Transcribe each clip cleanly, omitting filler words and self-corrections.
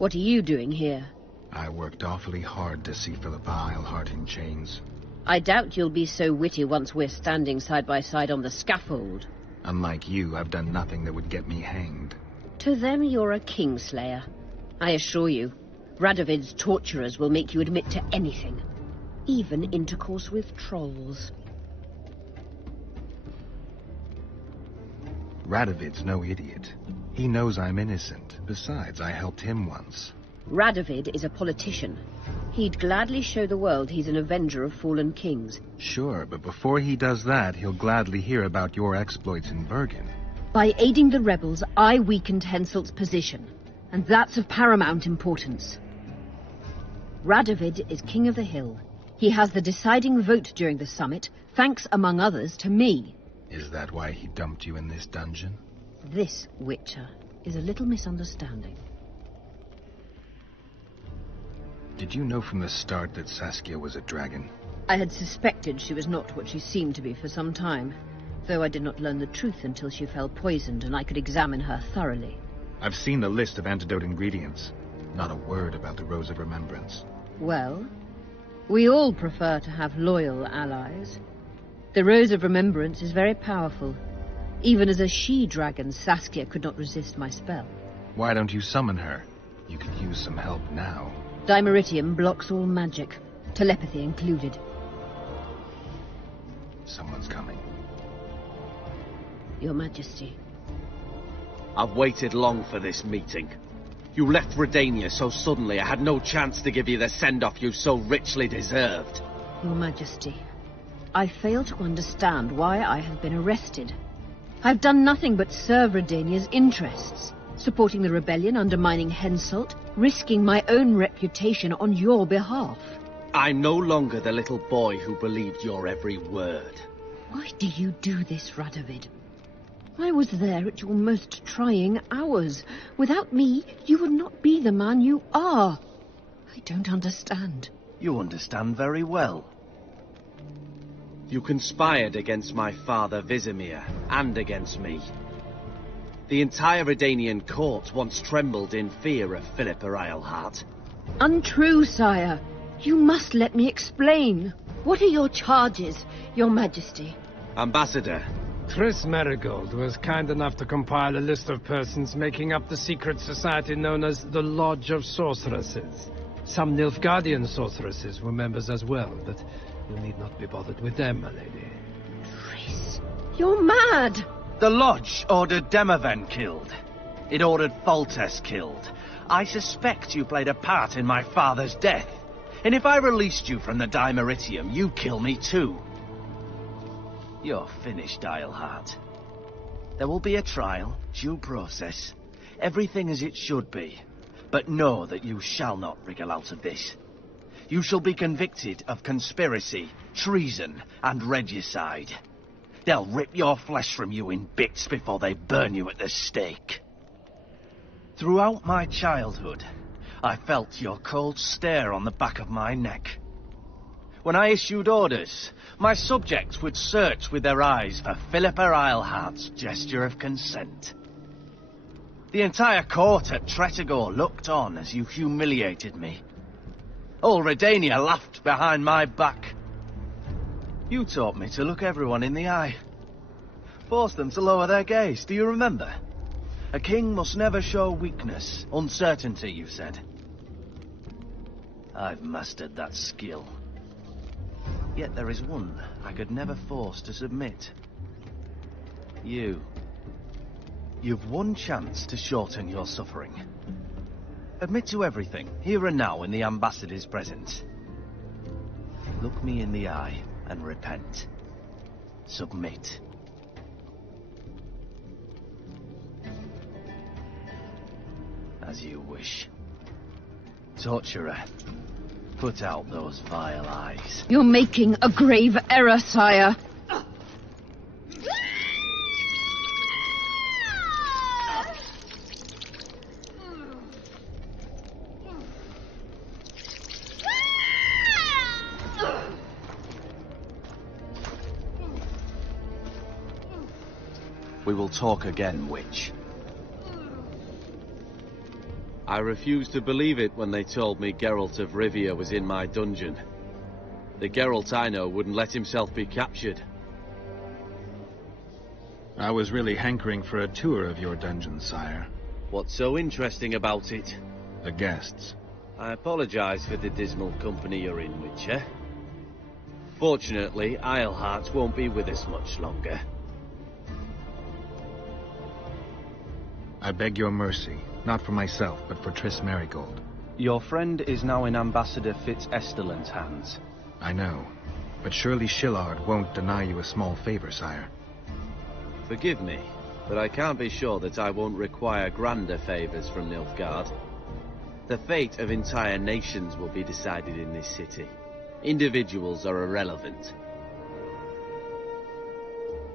What are you doing here? I worked awfully hard to see Philippa Eilhart in chains. I doubt you'll be so witty once we're standing side by side on the scaffold. Unlike you, I've done nothing that would get me hanged. To them, you're a kingslayer. I assure you, Radovid's torturers will make you admit to anything. Even intercourse with trolls. Radovid's no idiot. He knows I'm innocent. Besides, I helped him once. Radovid is a politician. He'd gladly show the world he's an avenger of fallen kings. Sure, but before he does that, he'll gladly hear about your exploits in Bergen. By aiding the rebels, I weakened Henselt's position, and that's of paramount importance. Radovid is king of the hill. He has the deciding vote during the summit, thanks, among others, to me. Is that why he dumped you in this dungeon? This, Witcher, is a little misunderstanding. Did you know from the start that Saskia was a dragon? I had suspected she was not what she seemed to be for some time, though I did not learn the truth until she fell poisoned and I could examine her thoroughly. I've seen the list of antidote ingredients. Not a word about the Rose of Remembrance. Well, we all prefer to have loyal allies. The Rose of Remembrance is very powerful. Even as a she-dragon, Saskia could not resist my spell. Why don't you summon her? You could use some help now. Dimeritium blocks all magic, telepathy included. Someone's coming. Your Majesty. I've waited long for this meeting. You left Redania so suddenly I had no chance to give you the send-off you so richly deserved. Your Majesty, I fail to understand why I have been arrested. I've done nothing but serve Redania's interests, supporting the rebellion, undermining Henselt, risking my own reputation on your behalf. I'm no longer the little boy who believed your every word. Why do you do this, Radovid? I was there at your most trying hours. Without me, you would not be the man you are. I don't understand. You understand very well. You conspired against my father Vizimir, and against me. The entire Redanian court once trembled in fear of Philippa Eilhart. Untrue, sire. You must let me explain. What are your charges, your Majesty? Ambassador. Triss Marigold was kind enough to compile a list of persons making up the secret society known as the Lodge of Sorceresses. Some Nilfgaardian sorceresses were members as well, but you need not be bothered with them, my lady. Triss, you're mad! The Lodge ordered Demaven killed. It ordered Foltest killed. I suspect you played a part in my father's death. And if I released you from the Dimeritium, you'd kill me too. You're finished, Eilhart. There will be a trial, due process, everything as it should be. But know that you shall not wriggle out of this. You shall be convicted of conspiracy, treason, and regicide. They'll rip your flesh from you in bits before they burn you at the stake. Throughout my childhood, I felt your cold stare on the back of my neck. When I issued orders, my subjects would search with their eyes for Philippa Eilhart's gesture of consent. The entire court at Tretogor looked on as you humiliated me. All Redania laughed behind my back. You taught me to look everyone in the eye. Forced them to lower their gaze, do you remember? A king must never show weakness, uncertainty, you said. I've mastered that skill. Yet there is one I could never force to submit. You. You've one chance to shorten your suffering. Admit to everything, here and now in the ambassador's presence. Look me in the eye and repent. Submit. As you wish. Torturer, put out those vile eyes. You're making a grave error, sire. We will talk again, witch. I refused to believe it when they told me Geralt of Rivia was in my dungeon. The Geralt I know wouldn't let himself be captured. I was really hankering for a tour of your dungeon, sire. What's so interesting about it? The guests. I apologize for the dismal company you're in, Witcher. Fortunately, Eilhart won't be with us much longer. I beg your mercy, not for myself, but for Triss Merigold. Your friend is now in Ambassador Fitz-Esterlin's hands. I know, but surely Shillard won't deny you a small favor, sire. Forgive me, but I can't be sure that I won't require grander favors from Nilfgaard. The fate of entire nations will be decided in this city. Individuals are irrelevant.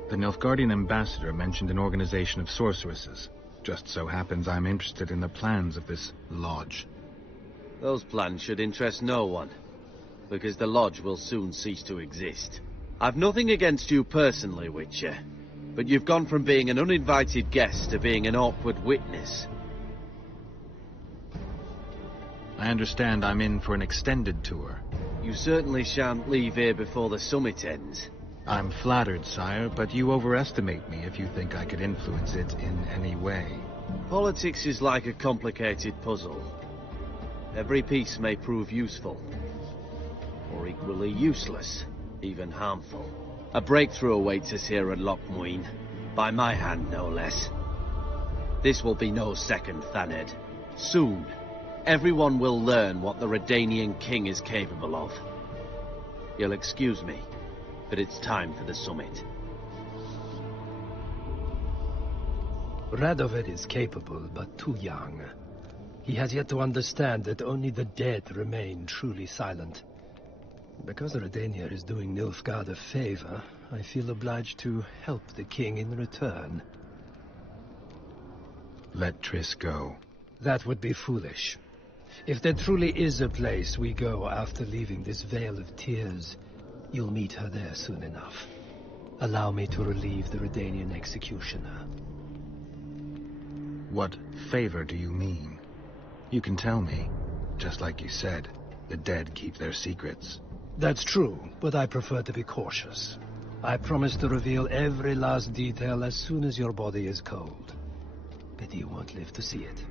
The Nilfgaardian ambassador mentioned an organization of sorceresses. Just so happens I'm interested in the plans of this lodge. Those plans should interest no one, because the lodge will soon cease to exist. I've nothing against you personally, Witcher, but you've gone from being an uninvited guest to being an awkward witness. I understand I'm in for an extended tour. You certainly shan't leave here before the summit ends. I'm flattered, sire, but you overestimate me if you think I could influence it in any way. Politics is like a complicated puzzle. Every piece may prove useful, or equally useless, even harmful. A breakthrough awaits us here at Loc Muinne, by my hand no less. This will be no second Thaned. Soon, everyone will learn what the Redanian king is capable of. You'll excuse me, but it's time for the summit. Radovid is capable, but too young. He has yet to understand that only the dead remain truly silent. Because Redania is doing Nilfgaard a favor, I feel obliged to help the king in return. Let Triss go. That would be foolish. If there truly is a place we go after leaving this Vale of Tears, you'll meet her there soon enough. Allow me to relieve the Redanian executioner. What favor do you mean? You can tell me. Just like you said, the dead keep their secrets. That's true, but I prefer to be cautious. I promise to reveal every last detail as soon as your body is cold. Pity you won't live to see it.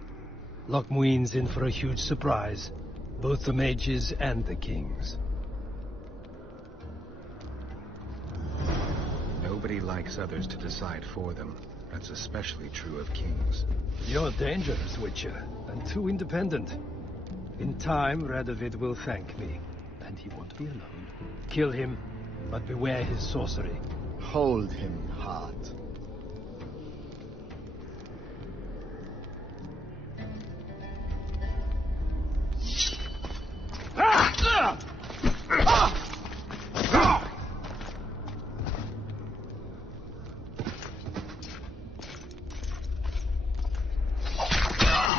Loc Muinne's in for a huge surprise, both the mages and the kings. Nobody likes others to decide for them. That's especially true of kings. You're dangerous, Witcher, and too independent. In time, Radovid will thank me, and he won't be alone. Kill him, but beware his sorcery. Hold him, heart.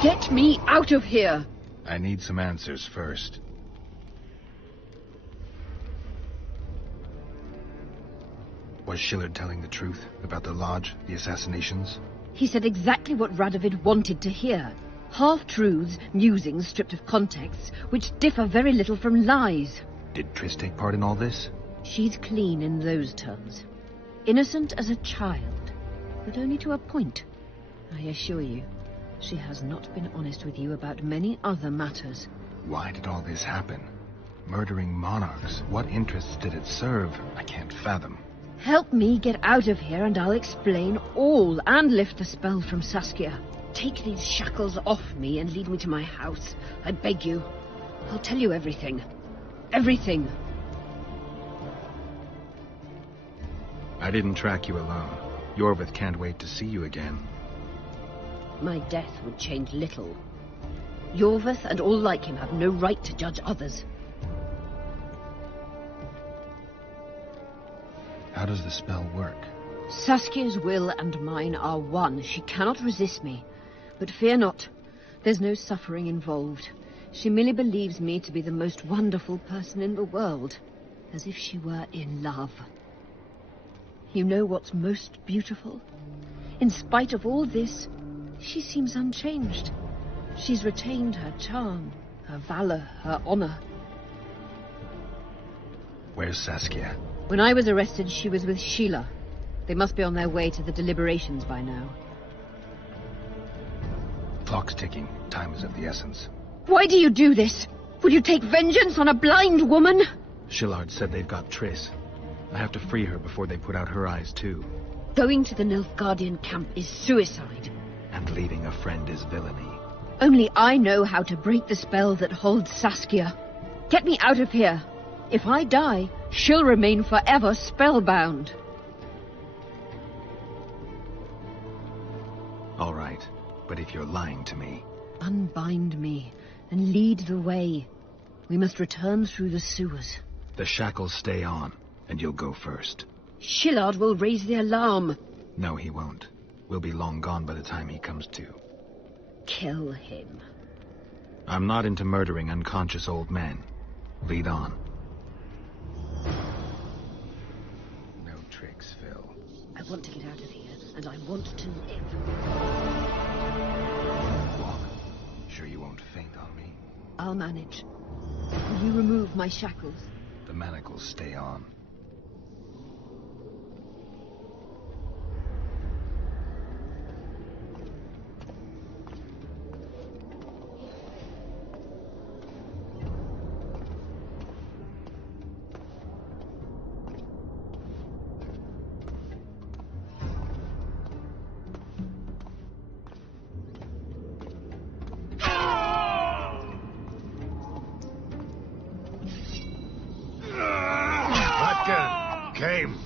Get me out of here! I need some answers first. Was Shillard telling the truth about the lodge, the assassinations? He said exactly what Radovid wanted to hear. Half-truths, musings stripped of context, which differ very little from lies. Did Triss take part in all this? She's clean in those terms. Innocent as a child, but only to a point. I assure you, she has not been honest with you about many other matters. Why did all this happen? Murdering monarchs, what interests did it serve? I can't fathom. Help me get out of here and I'll explain all and lift the spell from Saskia. Take these shackles off me and lead me to my house. I beg you. I'll tell you everything. Everything. I didn't track you alone. Iorveth can't wait to see you again. My death would change little. Iorveth and all like him have no right to judge others. How does the spell work? Saskia's will and mine are one. She cannot resist me. But fear not. There's no suffering involved. She merely believes me to be the most wonderful person in the world. As if she were in love. You know what's most beautiful? In spite of all this, she seems unchanged. She's retained her charm, her valor, her honor. Where's Saskia? When I was arrested, she was with Sheila. They must be on their way to the deliberations by now. Clock's ticking. Time is of the essence. Why do you do this? Will you take vengeance on a blind woman? Shillard said they've got Triss. I have to free her before they put out her eyes, too. Going to the Nilfgaardian camp is suicide. And leaving a friend is villainy. Only I know how to break the spell that holds Saskia. Get me out of here. If I die, she'll remain forever spellbound. All right, but if you're lying to me... Unbind me and lead the way. We must return through the sewers. The shackles stay on, and you'll go first. Shillard will raise the alarm. No, he won't. We'll be long gone by the time he comes to. Kill him. I'm not into murdering unconscious old men. Lead on. No tricks, Phil. I want to get out of here, and I want to live. Walk. Sure you won't faint on me? I'll manage. Will you remove my shackles? The manacles stay on. Came.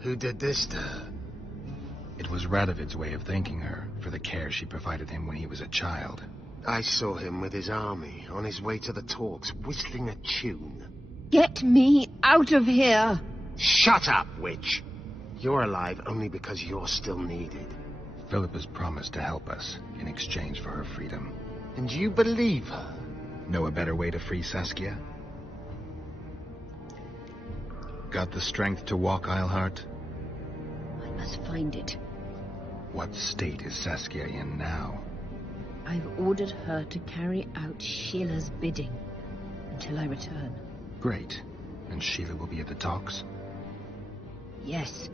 Who did this to her? It was Radovid's way of thanking her for the care she provided him when he was a child. I saw him with his army on his way to the talks, whistling a tune. Get me out of here! Shut up, witch! You're alive only because you're still needed. Philippa's promised to help us in exchange for her freedom. And you believe her? Know a better way to free Saskia? Got the strength to walk, Eilhart? I must find it. What state is Saskia in now? I've ordered her to carry out Sheila's bidding until I return. Great. And Sheila will be at the talks? Yes.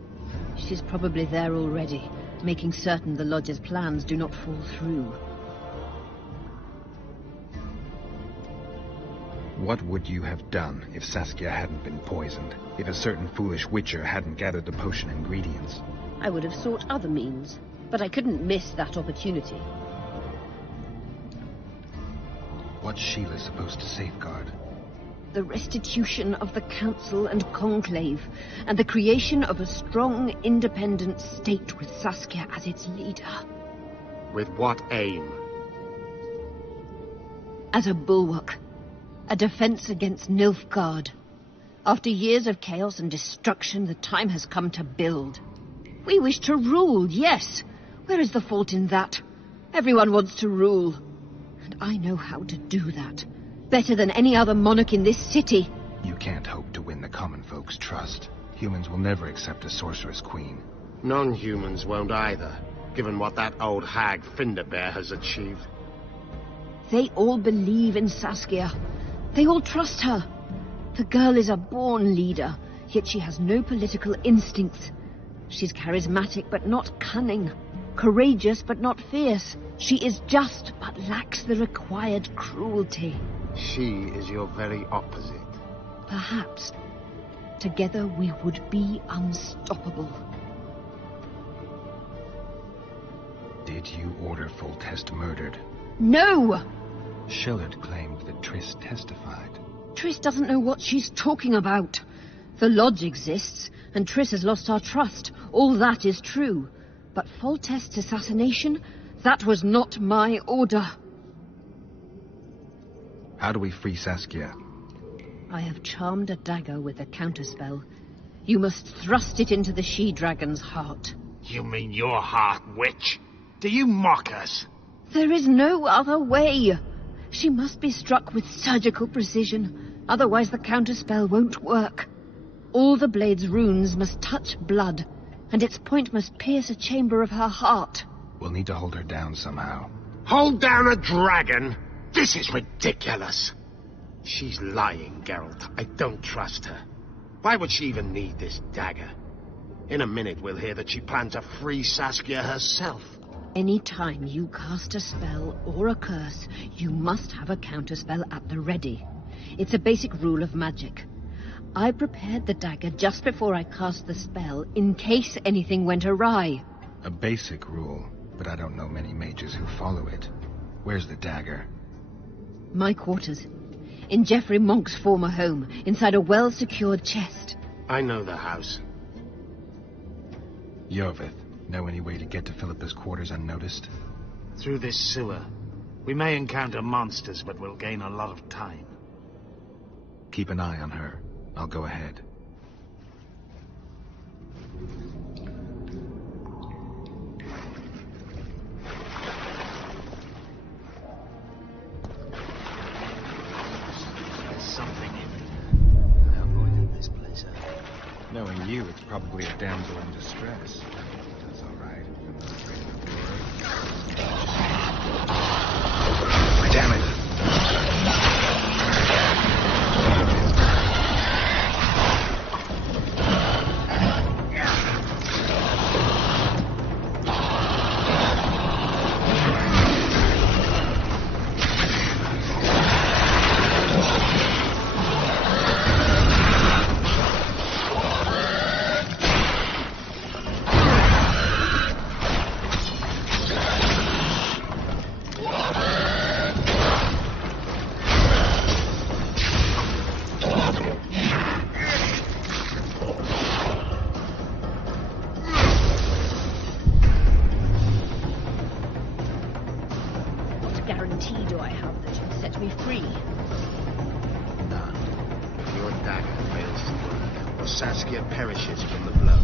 She's probably there already, making certain the Lodge's plans do not fall through. What would you have done if Saskia hadn't been poisoned? If a certain foolish witcher hadn't gathered the potion ingredients? I would have sought other means, but I couldn't miss that opportunity. What's Sheila supposed to safeguard? The restitution of the Council and Conclave, and the creation of a strong, independent state with Saskia as its leader. With what aim? As a bulwark. A defense against Nilfgaard. After years of chaos and destruction, the time has come to build. We wish to rule, yes. Where is the fault in that? Everyone wants to rule. And I know how to do that. Better than any other monarch in this city. You can't hope to win the common folk's trust. Humans will never accept a sorceress queen. Non-humans won't either, given what that old hag Finderbear has achieved. They all believe in Saskia. They all trust her. The girl is a born leader, yet she has no political instincts. She's charismatic but not cunning. Courageous but not fierce. She is just but lacks the required cruelty. She is your very opposite. Perhaps. Together we would be unstoppable. Did you order Foltest murdered? No! Shillard claimed that Triss testified. Triss doesn't know what she's talking about. The Lodge exists, and Triss has lost our trust. All that is true. But Foltest's assassination, that was not my order. How do we free Saskia? I have charmed a dagger with a counterspell. You must thrust it into the she-dragon's heart. You mean your heart, witch? Do you mock us? There is no other way. She must be struck with surgical precision, otherwise the counterspell won't work. All the blade's runes must touch blood, and its point must pierce a chamber of her heart. We'll need to hold her down somehow. Hold down a dragon? This is ridiculous. She's lying, Geralt. I don't trust her. Why would she even need this dagger? In a minute we'll hear that she planned to free Saskia herself. Any time you cast a spell or a curse, you must have a counterspell at the ready. It's a basic rule of magic. I prepared the dagger just before I cast the spell, in case anything went awry. A basic rule, but I don't know many mages who follow it. Where's the dagger? My quarters. In Geoffrey Monk's former home, inside a well-secured chest. I know the house. Iorveth, know any way to get to Philippa's quarters unnoticed? Through this sewer. We may encounter monsters, but we'll gain a lot of time. Keep an eye on her. I'll go ahead. There's something in it. I avoided this place out. Knowing you, it's probably a damsel in distress. That's all right. I'm not afraid of the word. Damn it! Saskia perishes from the blow,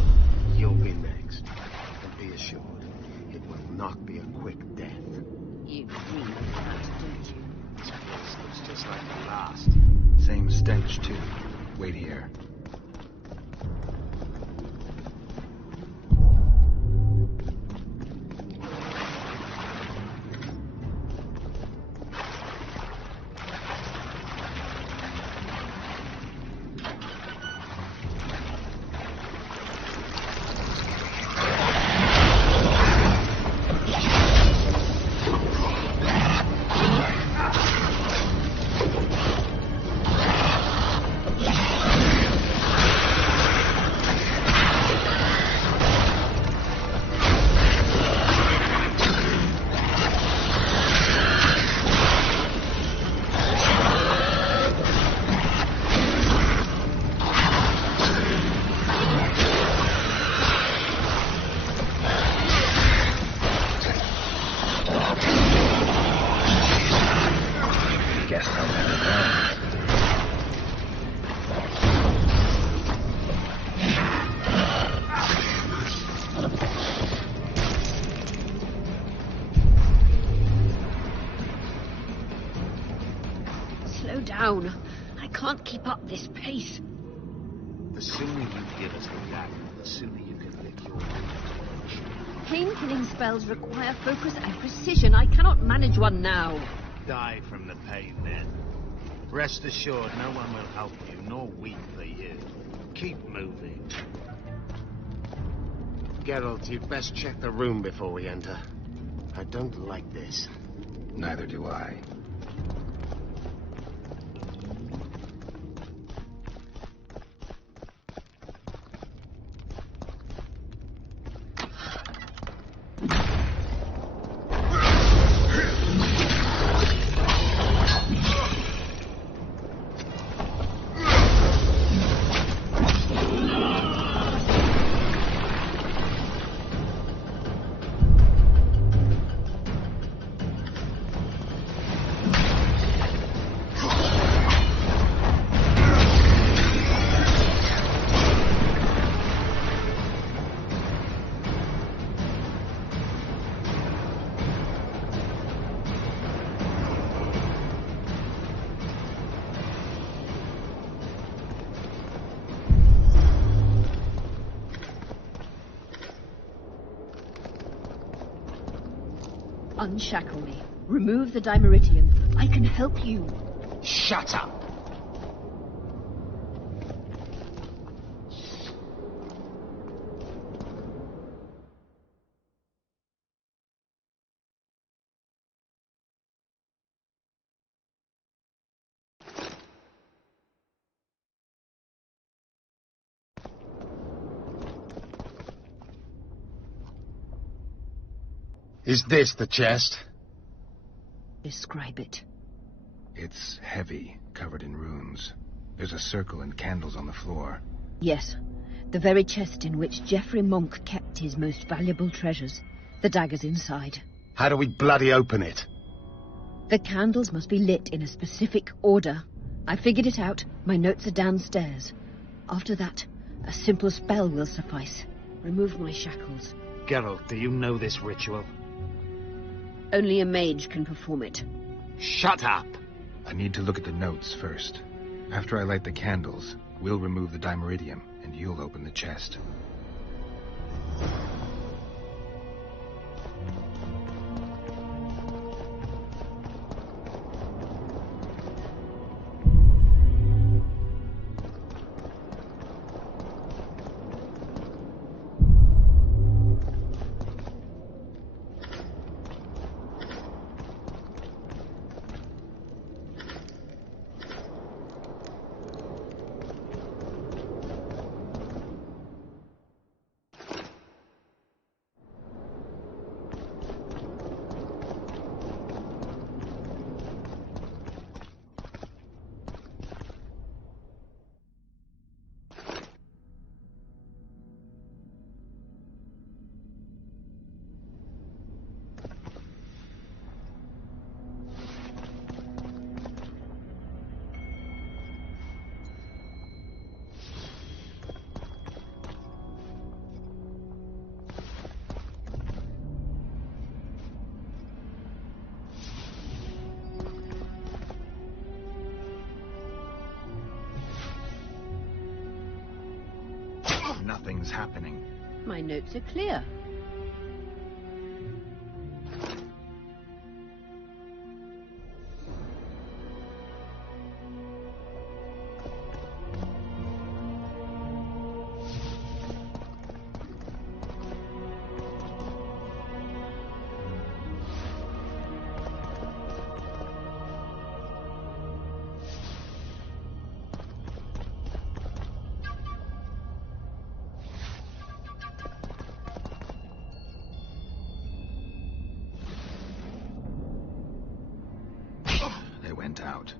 you'll be next. And be assured, it will not be a quick death. You mean that, don't you? It's just like the last. Same stench, too. Wait here. Down. I can't keep up this pace. The sooner you give us the dagger, the sooner you can lick your wounds. Pain-killing spells require focus and precision. I cannot manage one now. Die from the pain, then. Rest assured, no one will help you, nor weep for you. Keep moving. Geralt, you'd best check the room before we enter. I don't like this. Neither do I. Unshackle me. Remove the dimeritium. I can help you. Shut up! Is this the chest? Describe it. It's heavy, covered in runes. There's a circle and candles on the floor. Yes. The very chest in which Geoffrey Monk kept his most valuable treasures. The dagger's inside. How do we bloody open it? The candles must be lit in a specific order. I figured it out. My notes are downstairs. After that, a simple spell will suffice. Remove my shackles. Geralt, do you know this ritual? Only a mage can perform it. Shut up! I need to look at the notes first. After I light the candles, we'll remove the dimeritium, and you'll open the chest. Nothing's happening. My notes are clear. Went out.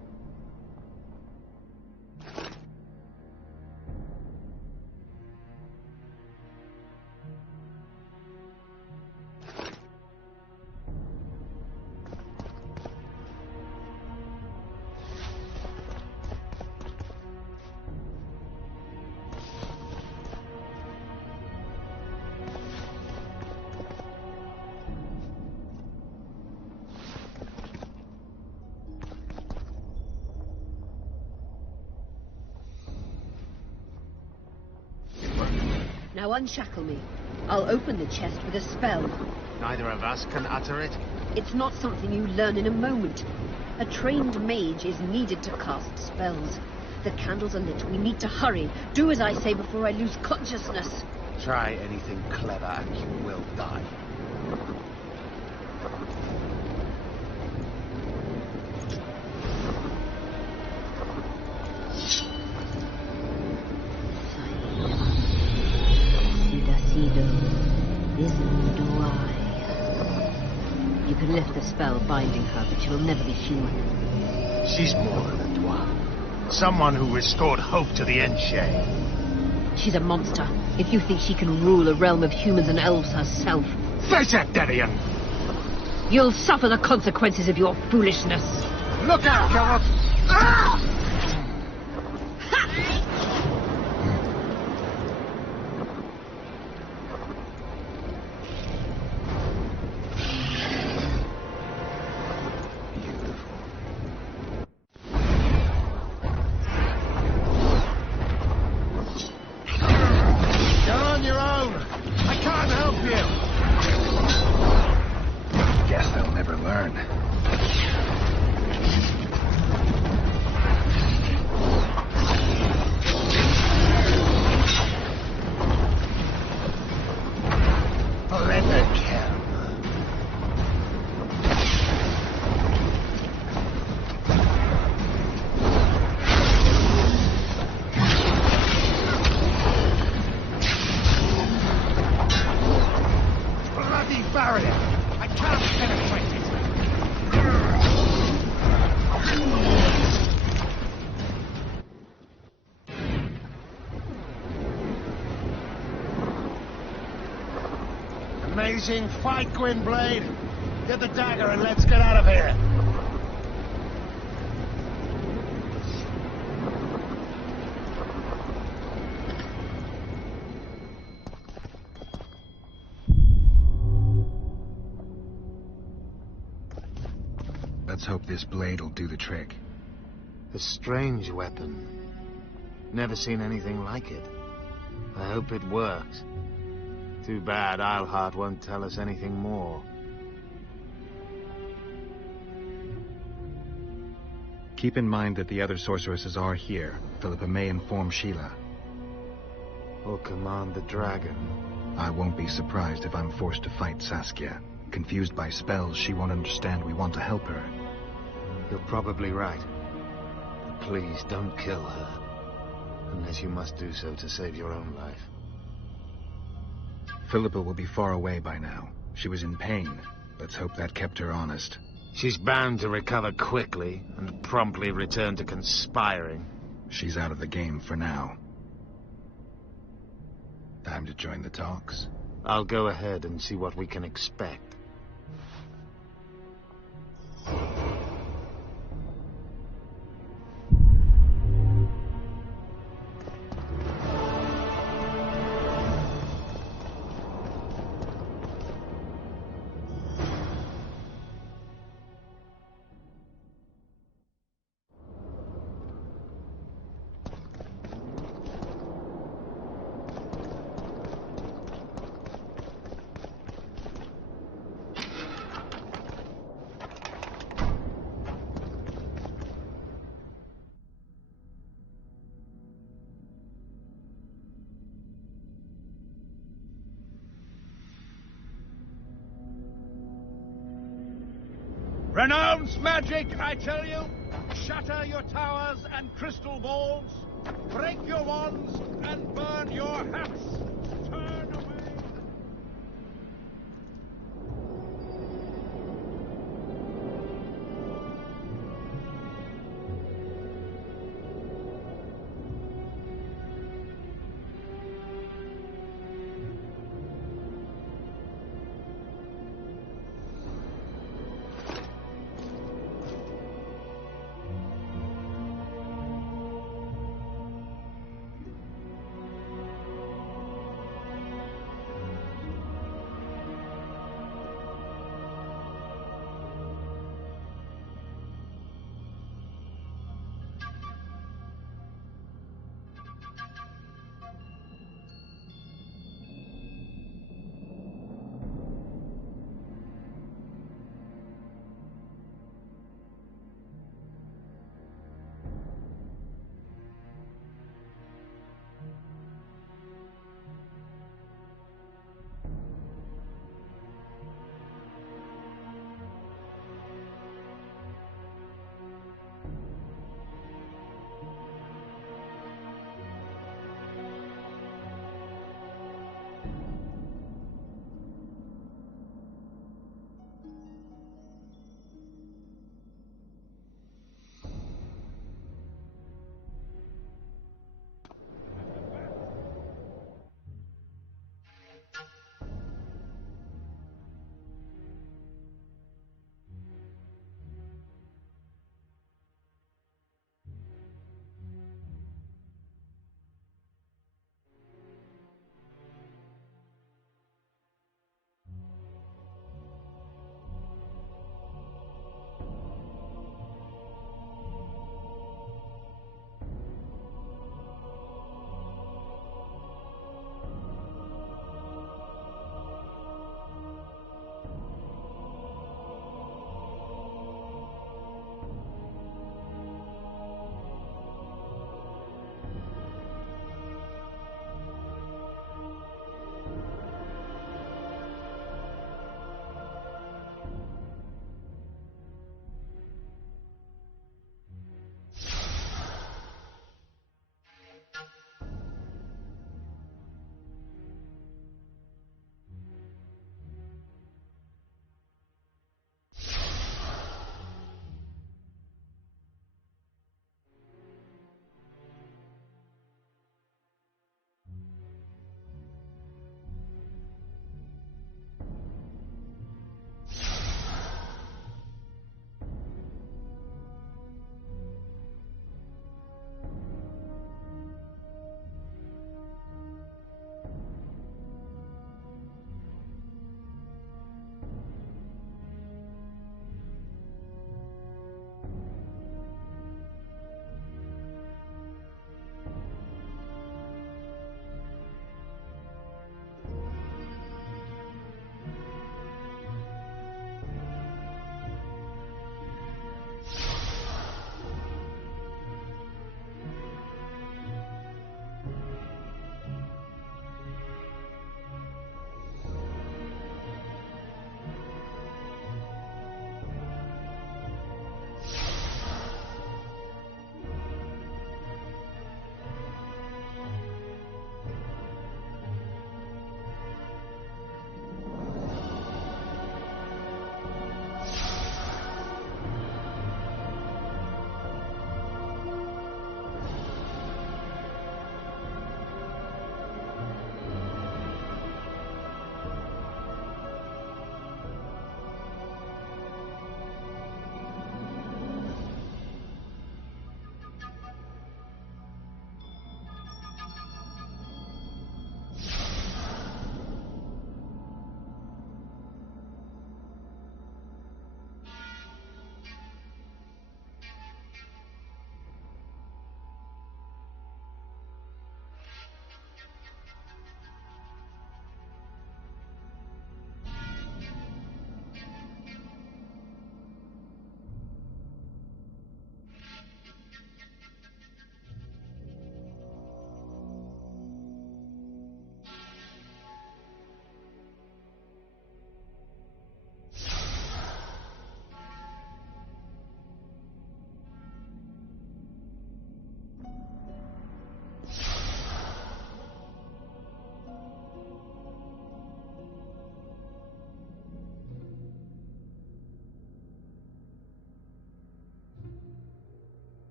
Now unshackle me. I'll open the chest with a spell. Neither of us can utter it. It's not something you learn in a moment. A trained mage is needed to cast spells. The candles are lit. We need to hurry. Do as I say before I lose consciousness. Try anything clever and you will die. You can lift the spell binding her, but she will never be human. She's more than a dwarf. Someone who restored hope to the Enshade. She's a monster. If you think she can rule a realm of humans and elves herself... Face it, Darian! You'll suffer the consequences of your foolishness. Look out, Geralt! Ah! Guess they'll never burn. Let her kill. Bloody barrier! I can't penetrate it! Amazing fight, Gwynblade! Get the dagger and let's get out of here! Let's hope this blade will do the trick. A strange weapon. Never seen anything like it. I hope it works. Too bad Eilhart won't tell us anything more. Keep in mind that the other sorceresses are here. Philippa may inform Sheila. Or command the dragon. I won't be surprised if I'm forced to fight Saskia. Confused by spells, she won't understand we want to help her. You're probably right. But please don't kill her. Unless you must do so to save your own life. Philippa will be far away by now. She was in pain. Let's hope that kept her honest. She's bound to recover quickly and promptly return to conspiring. She's out of the game for now. Time to join the talks. I'll go ahead and see what we can expect. Renounce magic, I tell you! Shatter your towers and crystal balls! Break your wands and burn your hats! Turn away!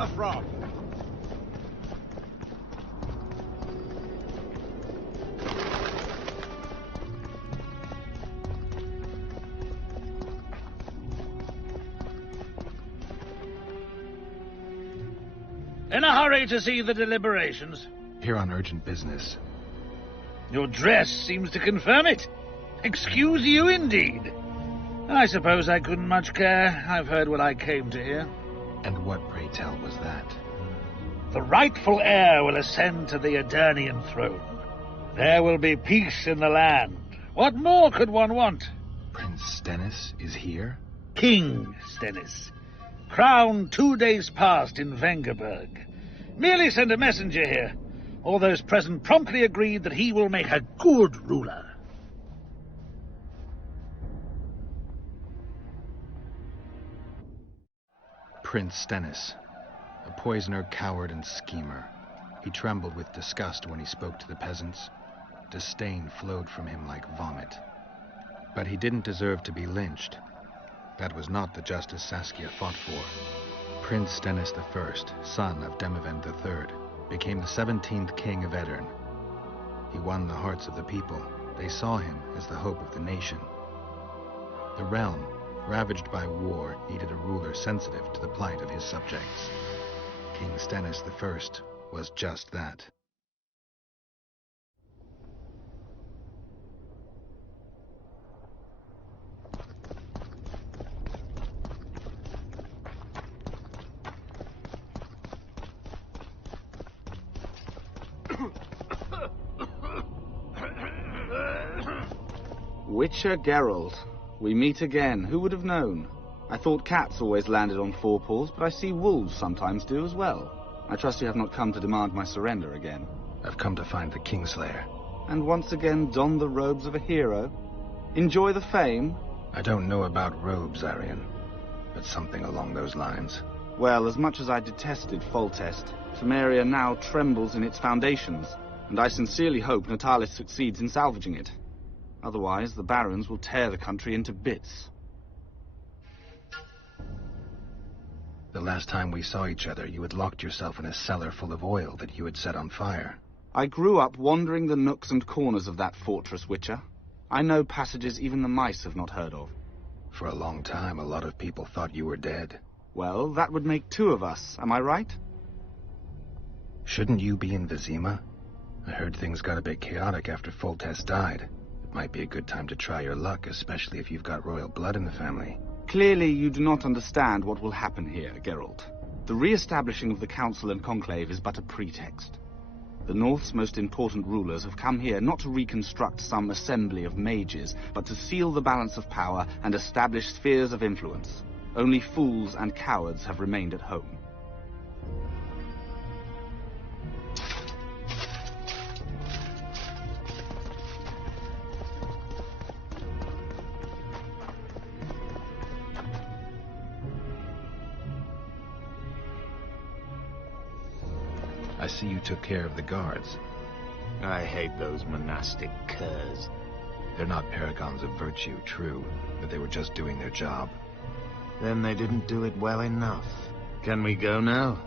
the frog. In a hurry to see the deliberations? Here on urgent business. Your dress seems to confirm it. Excuse you indeed. I suppose I couldn't much care. I've heard what I came to hear. And what, pray tell, was that? The rightful heir will ascend to the Edirnian throne. There will be peace in the land. What more could one want? Prince Stennis is here? King Stennis. Crowned 2 days past in Vengerberg. Merely send a messenger here. All those present promptly agreed that he will make a good ruler. Prince Stennis. A poisoner, coward, and schemer. He trembled with disgust when he spoke to the peasants. Disdain flowed from him like vomit. But he didn't deserve to be lynched. That was not the justice Saskia fought for. Prince Stennis I, son of Demavend III, became the 17th king of Edirn. He won the hearts of the people. They saw him as the hope of the nation. The realm, ravaged by war, needed a ruler sensitive to the plight of his subjects. King Stennis I was just that. Witcher Geralt, we meet again. Who would have known? I thought cats always landed on 4 paws, but I see wolves sometimes do as well. I trust you have not come to demand my surrender again. I've come to find the Kingslayer. And once again don the robes of a hero? Enjoy the fame? I don't know about robes, Arian, but something along those lines. Well, as much as I detested Foltest, Temeria now trembles in its foundations, and I sincerely hope Natalis succeeds in salvaging it. Otherwise, the barons will tear the country into bits. The last time we saw each other, you had locked yourself in a cellar full of oil that you had set on fire. I grew up wandering the nooks and corners of that fortress, Witcher. I know passages even the mice have not heard of. For a long time, a lot of people thought you were dead. Well, that would make 2 of us, am I right? Shouldn't you be in Vizima? I heard things got a bit chaotic after Foltest died. It might be a good time to try your luck, especially if you've got royal blood in the family. Clearly, you do not understand what will happen here, Geralt. The re-establishing of the Council and Conclave is but a pretext. The North's most important rulers have come here not to reconstruct some assembly of mages, but to seal the balance of power and establish spheres of influence. Only fools and cowards have remained at home. I see you took care of the guards. I hate those monastic curs. They're not paragons of virtue, true, but they were just doing their job. Then they didn't do it well enough. Can we go now?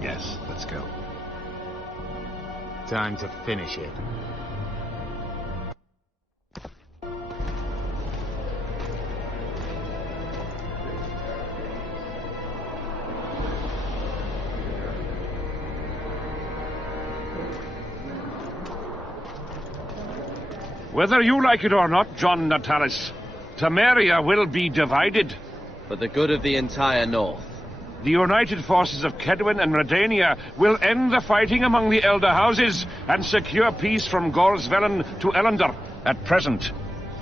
Yes, let's go. Time to finish it. Whether you like it or not, John Natalis, Temeria will be divided. For the good of the entire North. The united forces of Kedwen and Redania will end the fighting among the elder houses and secure peace from Gorsvelen to Ellender. At present,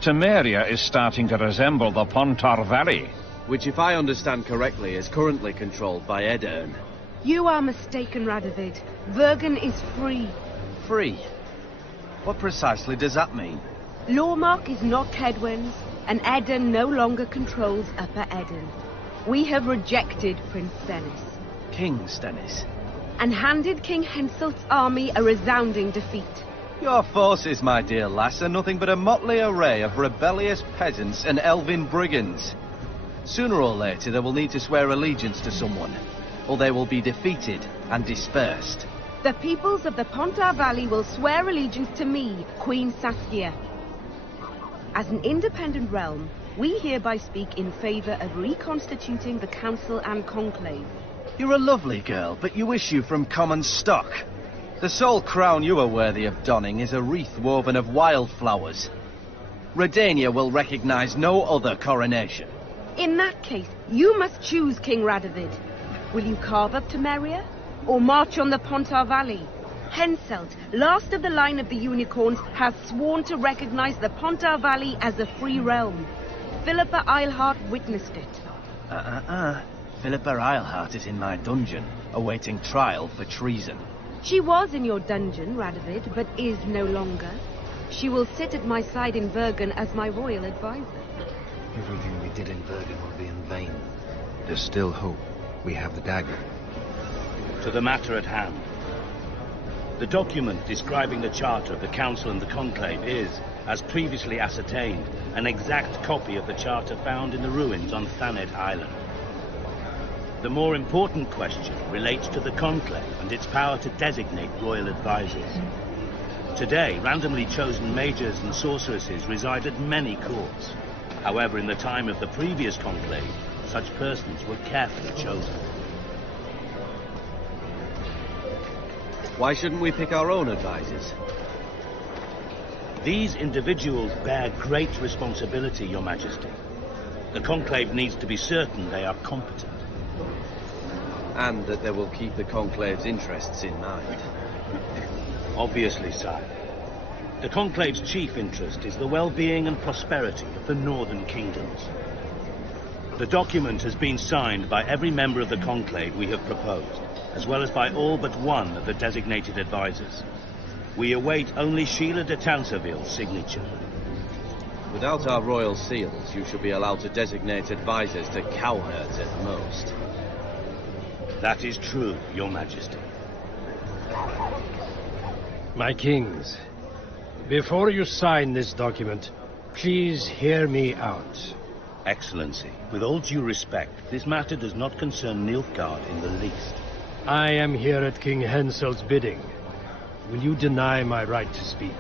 Temeria is starting to resemble the Pontar Valley. Which, if I understand correctly, is currently controlled by Edirn. You are mistaken, Radovid. Vergen is free. Free? What precisely does that mean? Lormark is not Kedwen's, and Edirn no longer controls Upper Edirn. We have rejected Prince Stennis. King Stennis? And handed King Henselt's army a resounding defeat. Your forces, my dear lass, are nothing but a motley array of rebellious peasants and elven brigands. Sooner or later, they will need to swear allegiance to someone, or they will be defeated and dispersed. The peoples of the Pontar Valley will swear allegiance to me, Queen Saskia. As an independent realm, we hereby speak in favor of reconstituting the Council and Conclave. You're a lovely girl, but you issue from common stock. The sole crown you are worthy of donning is a wreath woven of wildflowers. Redania will recognize no other coronation. In that case, you must choose, King Radovid. Will you carve up Temeria, or march on the Pontar Valley? Henselt, last of the line of the unicorns, has sworn to recognize the Pontar Valley as a free realm. Philippa Eilhart witnessed it. Philippa Eilhart is in my dungeon, awaiting trial for treason. She was in your dungeon, Radovid, but is no longer. She will sit at my side in Bergen as my royal advisor. Everything we did in Bergen will be in vain. There's still hope. We have the dagger. To the matter at hand. The document describing the charter of the Council and the Conclave is, as previously ascertained, an exact copy of the charter found in the ruins on Thanet Island. The more important question relates to the Conclave and its power to designate royal advisors. Today, randomly chosen mages and sorceresses reside at many courts. However, in the time of the previous Conclave, such persons were carefully chosen. Why shouldn't we pick our own advisors? These individuals bear great responsibility, Your Majesty. The Conclave needs to be certain they are competent. And that they will keep the Conclave's interests in mind. Obviously, sire. The Conclave's chief interest is the well-being and prosperity of the northern kingdoms. The document has been signed by every member of the Conclave we have proposed, as well as by all but one of the designated advisors. We await only Sheila de Tanseville's signature. Without our royal seals, you should be allowed to designate advisors to cowherds at most. That is true, Your Majesty. My kings, before you sign this document, please hear me out. Excellency, with all due respect, this matter does not concern Nilfgaard in the least. I am here at King Henselt's bidding. Will you deny my right to speak?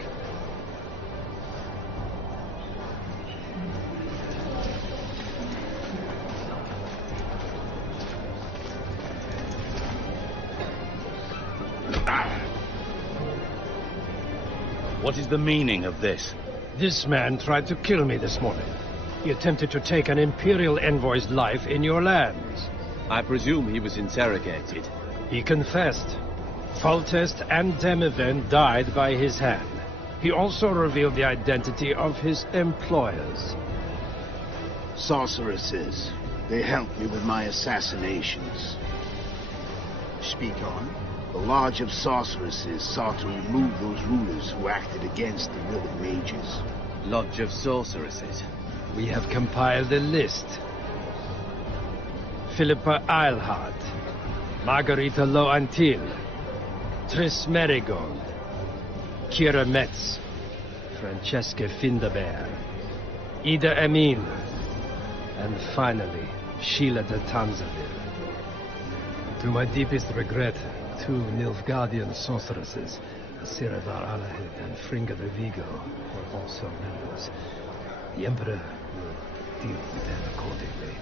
What is the meaning of this? This man tried to kill me this morning. He attempted to take an Imperial envoy's life in your lands. I presume he was interrogated. He confessed. Foltest and Demiven died by his hand. He also revealed the identity of his employers. Sorceresses. They helped me with my assassinations. Speak on. The Lodge of Sorceresses sought to remove those rulers who acted against the will of mages. Lodge of Sorceresses. We have compiled a list. Philippa Eilhart, Margarita Loantil, Triss Merigold, Kira Metz, Francesca Findaber, Ida Emin, and finally, Sheila de Tanseville. To my deepest regret, 2 Nilfgaardian sorceresses, Siravar Alahid and Fringa de Vigo, were also members. The Emperor will deal with them accordingly.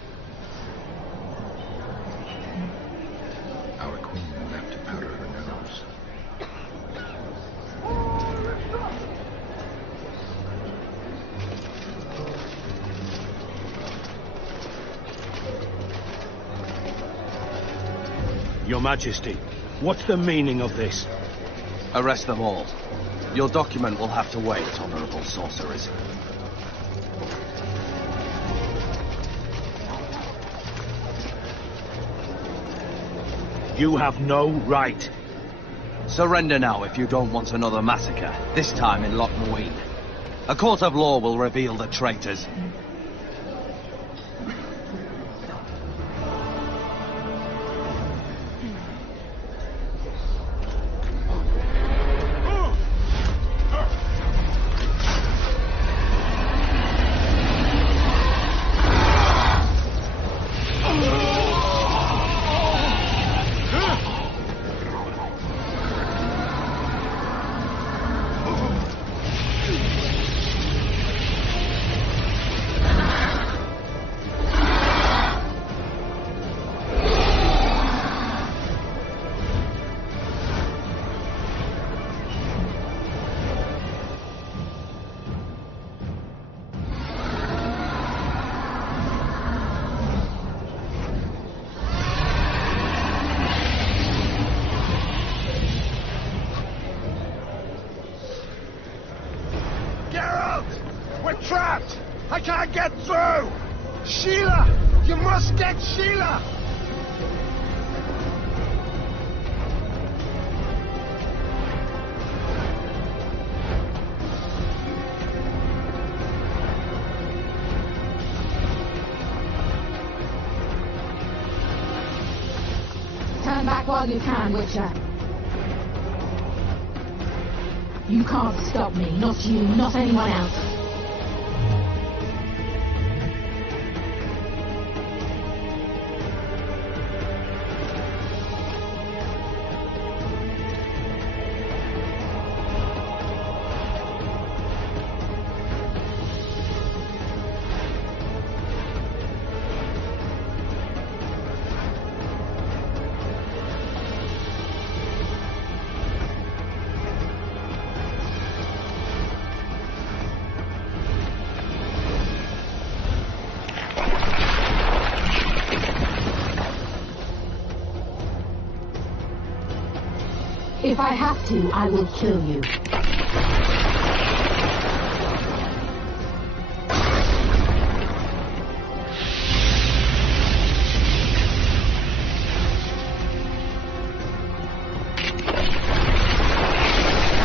Our queen left to powder her nose. Your Majesty, what's the meaning of this? Arrest them all. Your document will have to wait, honorable sorcerers. You have no right. Surrender now if you don't want another massacre, this time in Loc Muinne. A court of law will reveal the traitors. trapped! I can't get through! Sheila! You must get Sheila! Turn back while you can, Witcher. You can't stop me, not you, not anyone else. If I have to, I will kill you.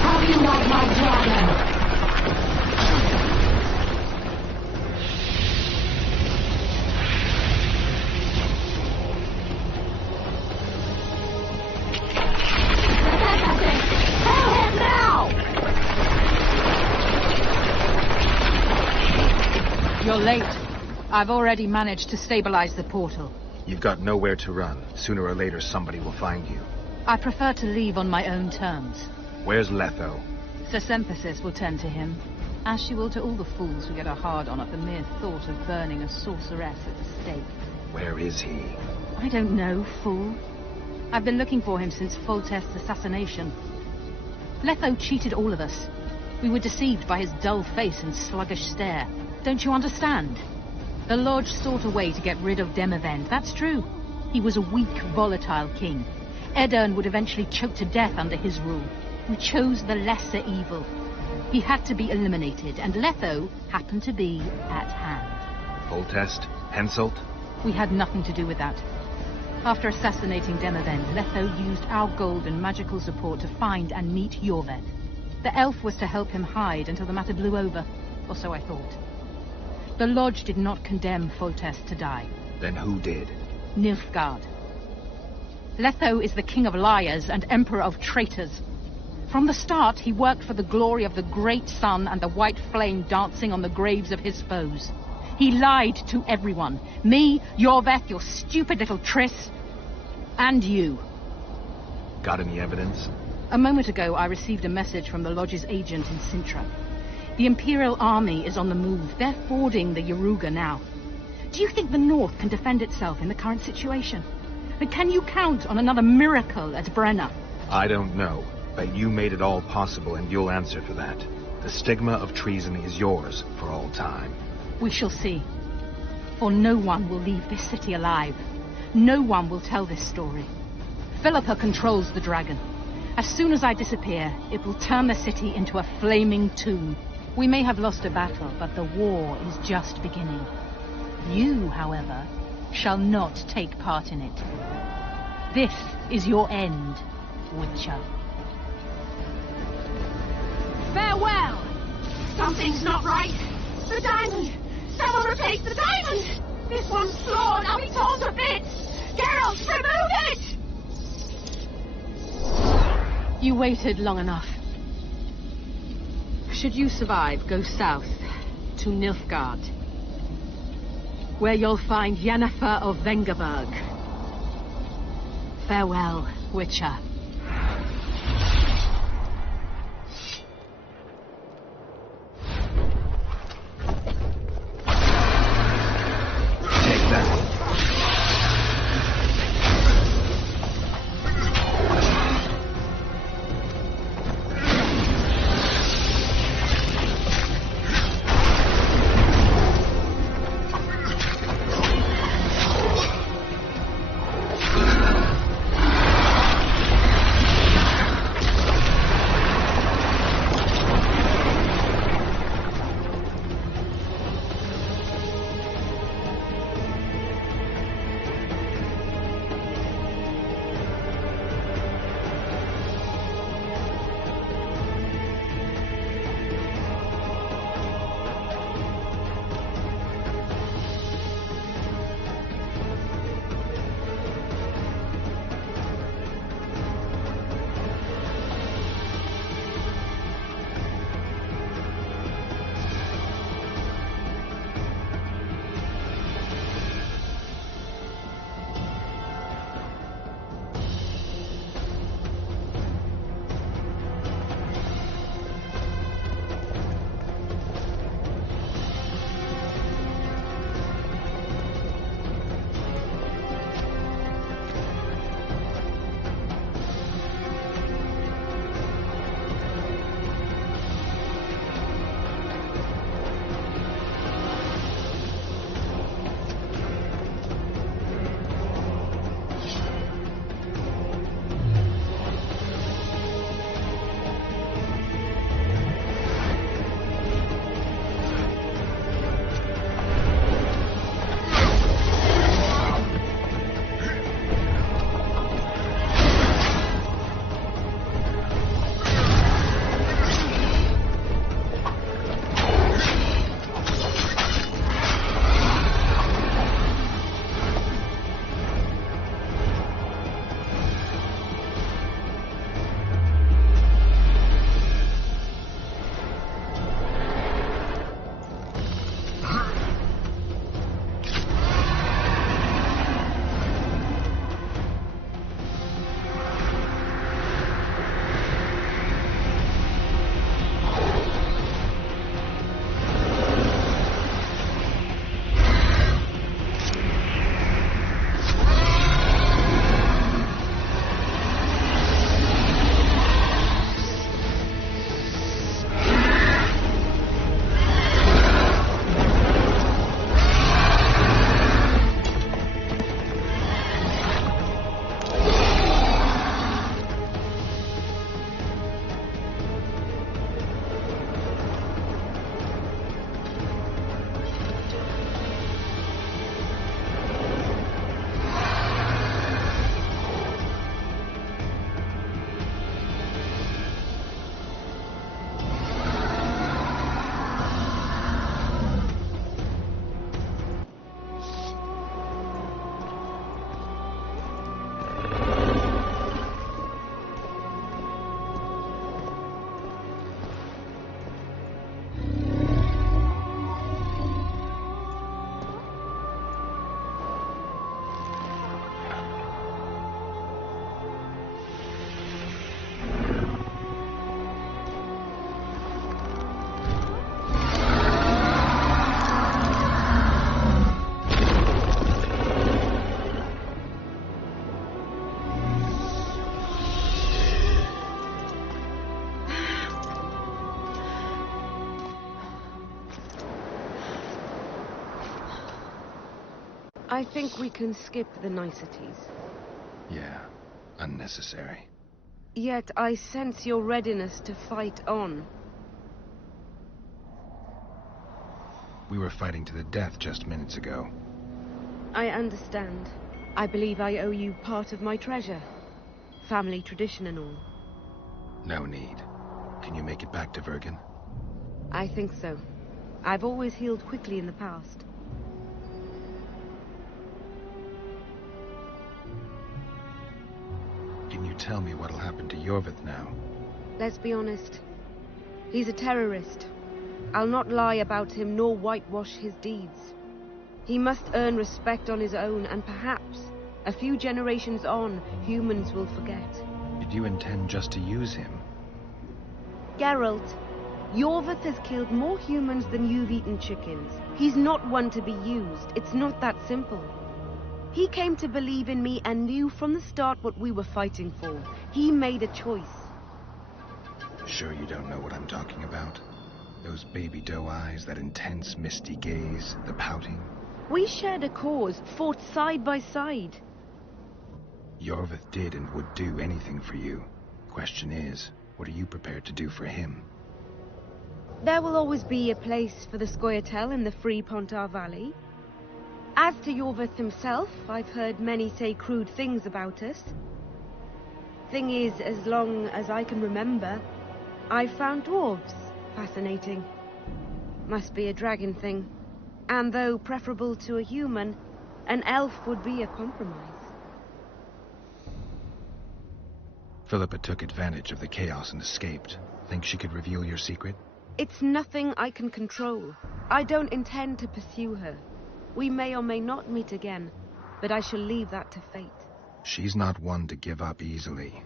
How do you like my dragon? You're late. I've already managed to stabilize the portal. You've got nowhere to run. Sooner or later, somebody will find you. I prefer to leave on my own terms. Where's Letho? Sir Sympathis will tend to him, as she will to all the fools who get a hard-on at the mere thought of burning a sorceress at the stake. Where is he? I don't know, fool. I've been looking for him since Foltest's assassination. Letho cheated all of us. We were deceived by his dull face and sluggish stare. Don't you understand? The Lodge sought a way to get rid of Demavend, that's true. He was a weak, volatile king. Edirn would eventually choke to death under his rule. We chose the lesser evil. He had to be eliminated, and Letho happened to be at hand. Foltest? Henselt? We had nothing to do with that. After assassinating Demavend, Letho used our gold and magical support to find and meet Iorveth. The elf was to help him hide until the matter blew over, or so I thought. The Lodge did not condemn Foltest to die. Then who did? Nilfgaard. Letho is the king of liars and emperor of traitors. From the start, he worked for the glory of the great sun and the white flame dancing on the graves of his foes. He lied to everyone. Me, Iorveth, your stupid little Triss, and you. Got any evidence? A moment ago, I received a message from the Lodge's agent in Sintra. The Imperial Army is on the move. They're fording the Yaruga now. Do you think the North can defend itself in the current situation? And can you count on another miracle at Brenna? I don't know, but you made it all possible and you'll answer for that. The stigma of treason is yours for all time. We shall see. For no one will leave this city alive. No one will tell this story. Philippa controls the dragon. As soon as I disappear, it will turn the city into a flaming tomb. We may have lost a battle, but the war is just beginning. You, however, shall not take part in it. This is your end, Witcher. Farewell! Something's not right. The diamond! Someone replace the diamond! This one's flawed, I'll be torn to bits! Geralt, remove it! You waited long enough. Should you survive, go south to Nilfgaard, where you'll find Yennefer of Vengerberg. Farewell, Witcher. I think we can skip the niceties. Yeah, unnecessary. Yet I sense your readiness to fight on. We were fighting to the death just minutes ago. I understand. I believe I owe you part of my treasure. Family tradition and all. No need. Can you make it back to Vergen? I think so. I've always healed quickly in the past. Can you tell me what'll happen to Iorveth now? Let's be honest. He's a terrorist. I'll not lie about him nor whitewash his deeds. He must earn respect on his own, and perhaps, a few generations on, humans will forget. Did you intend just to use him? Geralt, Iorveth has killed more humans than you've eaten chickens. He's not one to be used. It's not that simple. He came to believe in me and knew from the start what we were fighting for. He made a choice. Sure you don't know what I'm talking about? Those baby doe eyes, that intense misty gaze, the pouting. We shared a cause, fought side by side. Iorveth did and would do anything for you. Question is, what are you prepared to do for him? There will always be a place for the Scoia'tael in the free Pontar Valley. As to Iorveth himself, I've heard many say crude things about us. Thing is, as long as I can remember, I've found dwarves fascinating. Must be a dragon thing. And though preferable to a human, an elf would be a compromise. Philippa took advantage of the chaos and escaped. Think she could reveal your secret? It's nothing I can control. I don't intend to pursue her. We may or may not meet again, but I shall leave that to fate. She's not one to give up easily.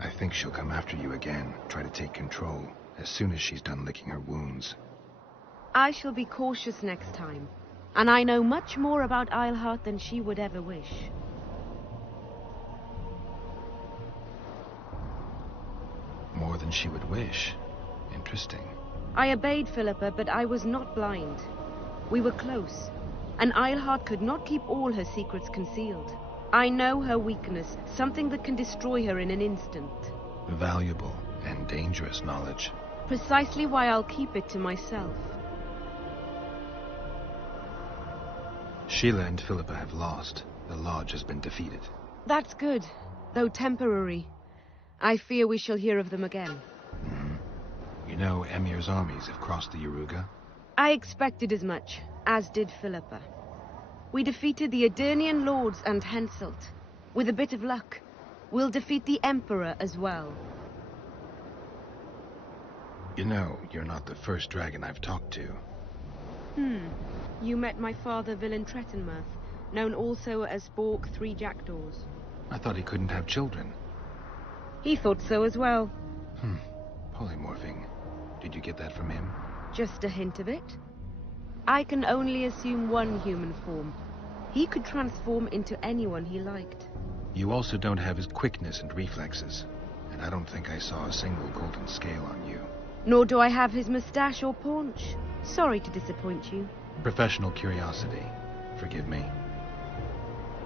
I think she'll come after you again, try to take control, as soon as she's done licking her wounds. I shall be cautious next time, and I know much more about Eilhart than she would ever wish. More than she would wish. Interesting. I obeyed Philippa, but I was not blind. We were close, and Eilhart could not keep all her secrets concealed. I know her weakness, something that can destroy her in an instant. Valuable and dangerous knowledge. Precisely why I'll keep it to myself. Sheila and Philippa have lost. The Lodge has been defeated. That's good, though temporary. I fear we shall hear of them again. You know, Emir's armies have crossed the Yaruga. I expected as much, as did Philippa. We defeated the Edirnian lords and Henselt. With a bit of luck, we'll defeat the Emperor as well. You know, you're not the first dragon I've talked to. You met my father, Villain Trettenmirth, known also as Bork 3 Jackdaws. I thought he couldn't have children. He thought so as well. Polymorphing. Did you get that from him? Just a hint of it. I can only assume one human form. He could transform into anyone he liked. You also don't have his quickness and reflexes. And I don't think I saw a single golden scale on you. Nor do I have his moustache or paunch. Sorry to disappoint you. Professional curiosity. Forgive me.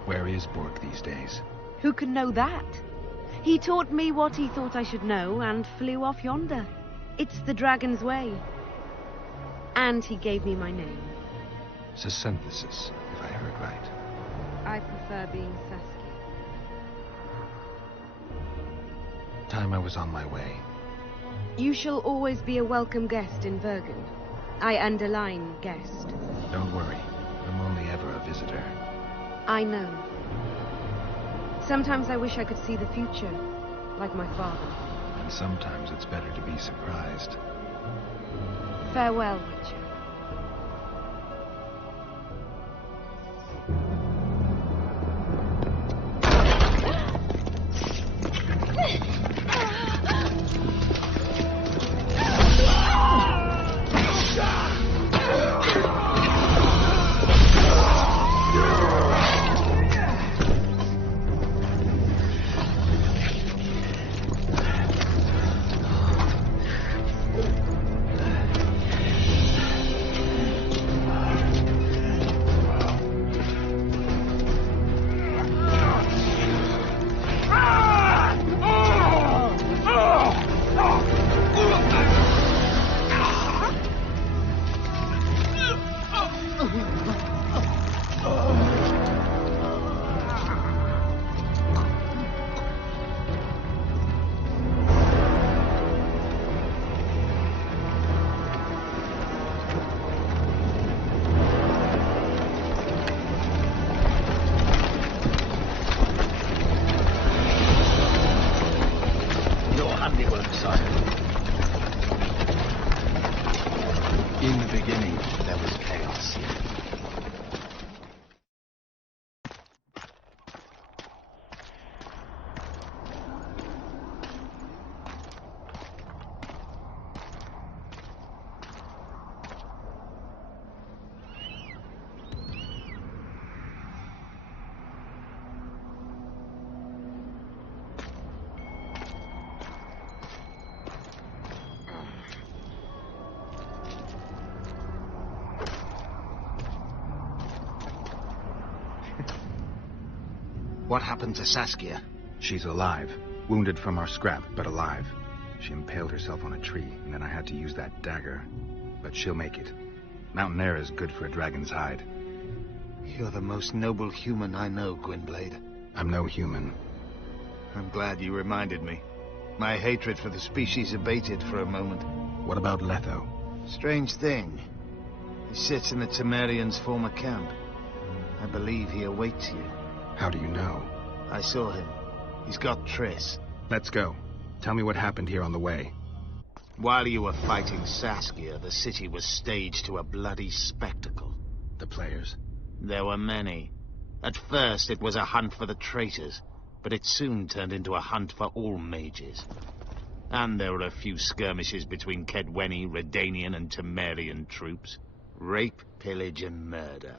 Where is Bork these days? Who can know that? He taught me what he thought I should know and flew off yonder. It's the dragon's way. And he gave me my name. Synthesis, if I heard right. I prefer being Saskia. Time I was on my way. You shall always be a welcome guest in Vergen. I underline guest. Don't worry. I'm only ever a visitor. I know. Sometimes I wish I could see the future, like my father. And sometimes it's better to be surprised. Farewell, Witcher. sire. In the beginning, there was chaos. What happened to Saskia? She's alive. Wounded from our scrap, but alive. She impaled herself on a tree, and then I had to use that dagger. But she'll make it. Mountain air is good for a dragon's hide. You're the most noble human I know, Gwynblade. I'm no human. I'm glad you reminded me. My hatred for the species abated for a moment. What about Letho? Strange thing. He sits in the Temerians' former camp. I believe he awaits you. How do you know? I saw him. He's got Triss. Let's go. Tell me what happened here on the way. While you were fighting Saskia, the city was staged to a bloody spectacle. The players? There were many. At first, it was a hunt for the traitors, but it soon turned into a hunt for all mages. And there were a few skirmishes between Kedweni, Redanian, and Temerian troops. Rape, pillage, and murder.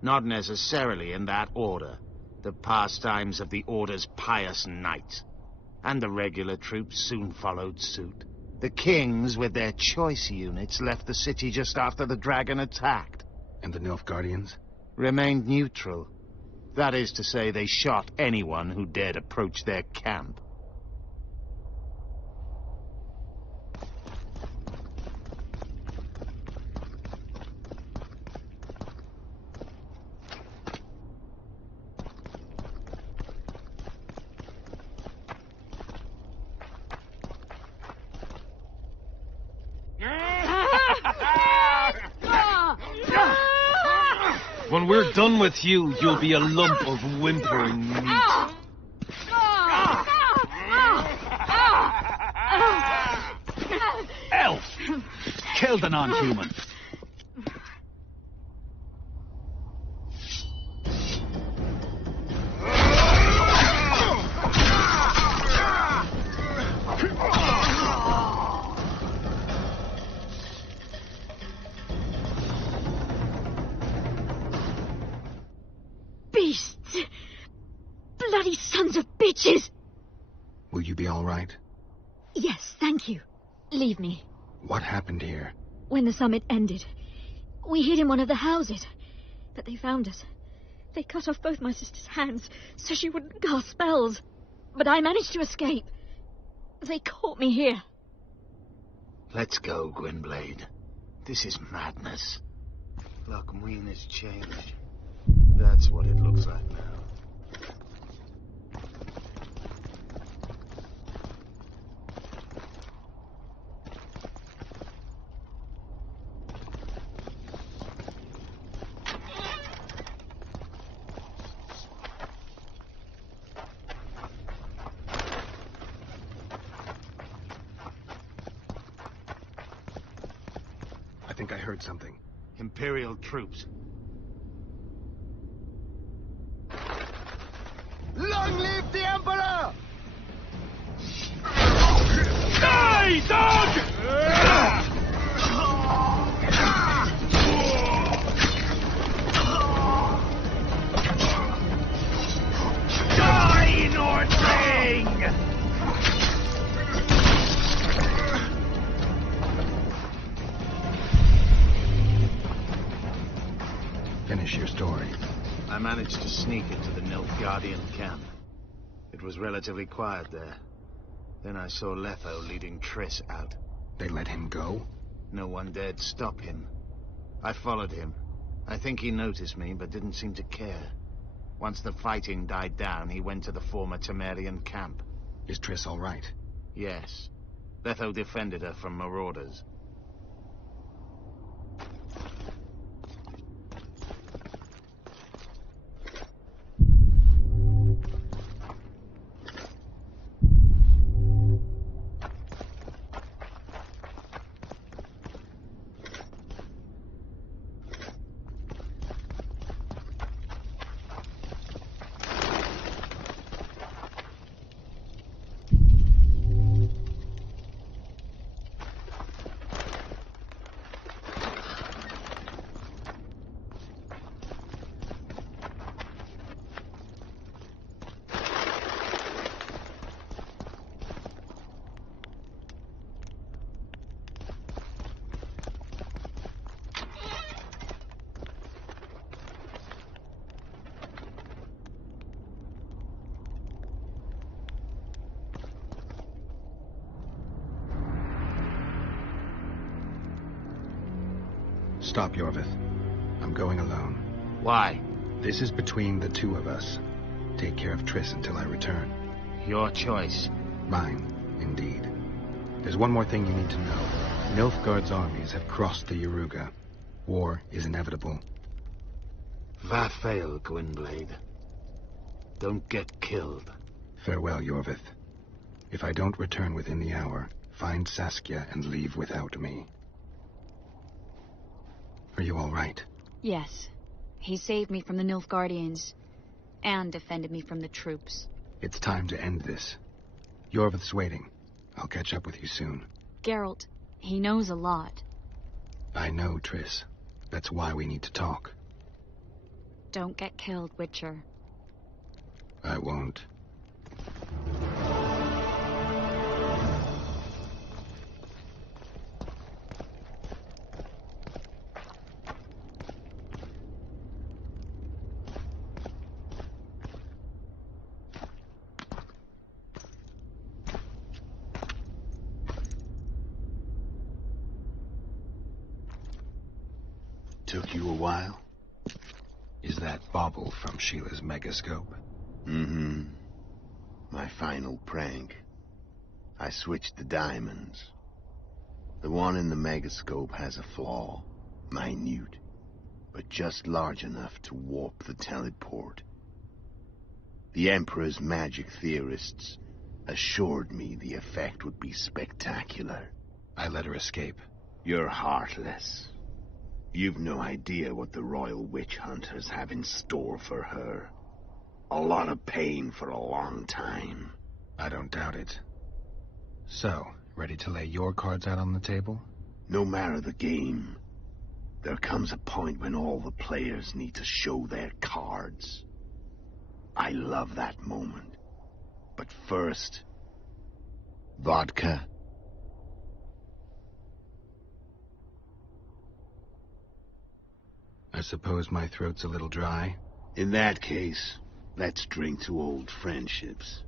Not necessarily in that order. The pastimes of the Order's pious knights. And the regular troops soon followed suit. The kings, with their choice units, left the city just after the dragon attacked. And the Nilfgaardians? Remained neutral. That is to say, they shot anyone who dared approach their camp. When we're done with you, you'll be a lump of whimpering meat. Elf! Kill the non-human. Beasts! Bloody sons of bitches! Will you be all right? Yes, thank you. Leave me. What happened here? When the summit ended, we hid in one of the houses. But they found us. They cut off both my sister's hands so she wouldn't cast spells. But I managed to escape. They caught me here. Let's go, Gwynblade. This is madness. Loc Muinne has changed. That's what it looks like now. I think I heard something. Imperial troops. Long live the Emperor! Die, dog! Die, Nordring! Finish your story. I managed to sneak into the Nilfgaardian camp. It was relatively quiet there. Then I saw Letho leading Triss out. They let him go? No one dared stop him. I followed him. I think he noticed me, but didn't seem to care. Once the fighting died down, he went to the former Temerian camp. Is Triss all right? Yes. Letho defended her from marauders. Stop, Iorveth. I'm going alone. Why? This is between the two of us. Take care of Triss until I return. Your choice. Mine, indeed. There's one more thing you need to know. Nilfgaard's armies have crossed the Yaruga. War is inevitable. Vafail, Gwynblade. Don't get killed. Farewell, Iorveth. If I don't return within the hour, find Saskia and leave without me. Are you all right? Yes. He saved me from the Nilfgaardians, and defended me from the troops. It's time to end this. Iorveth's waiting. I'll catch up with you soon. Geralt, he knows a lot. I know, Triss. That's why we need to talk. Don't get killed, Witcher. I won't. Took you a while? Is that bauble from Sheila's megascope? Mm-hmm. My final prank. I switched the diamonds. The one in the megascope has a flaw. Minute. But just large enough to warp the teleport. The Emperor's magic theorists assured me the effect would be spectacular. I let her escape. You're heartless. You've no idea what the royal witch hunters have in store for her. A lot of pain for a long time. I don't doubt it. So, ready to lay your cards out on the table? No matter the game, there comes a point when all the players need to show their cards. I love that moment. But first, vodka. I suppose my throat's a little dry. In that case, let's drink to old friendships.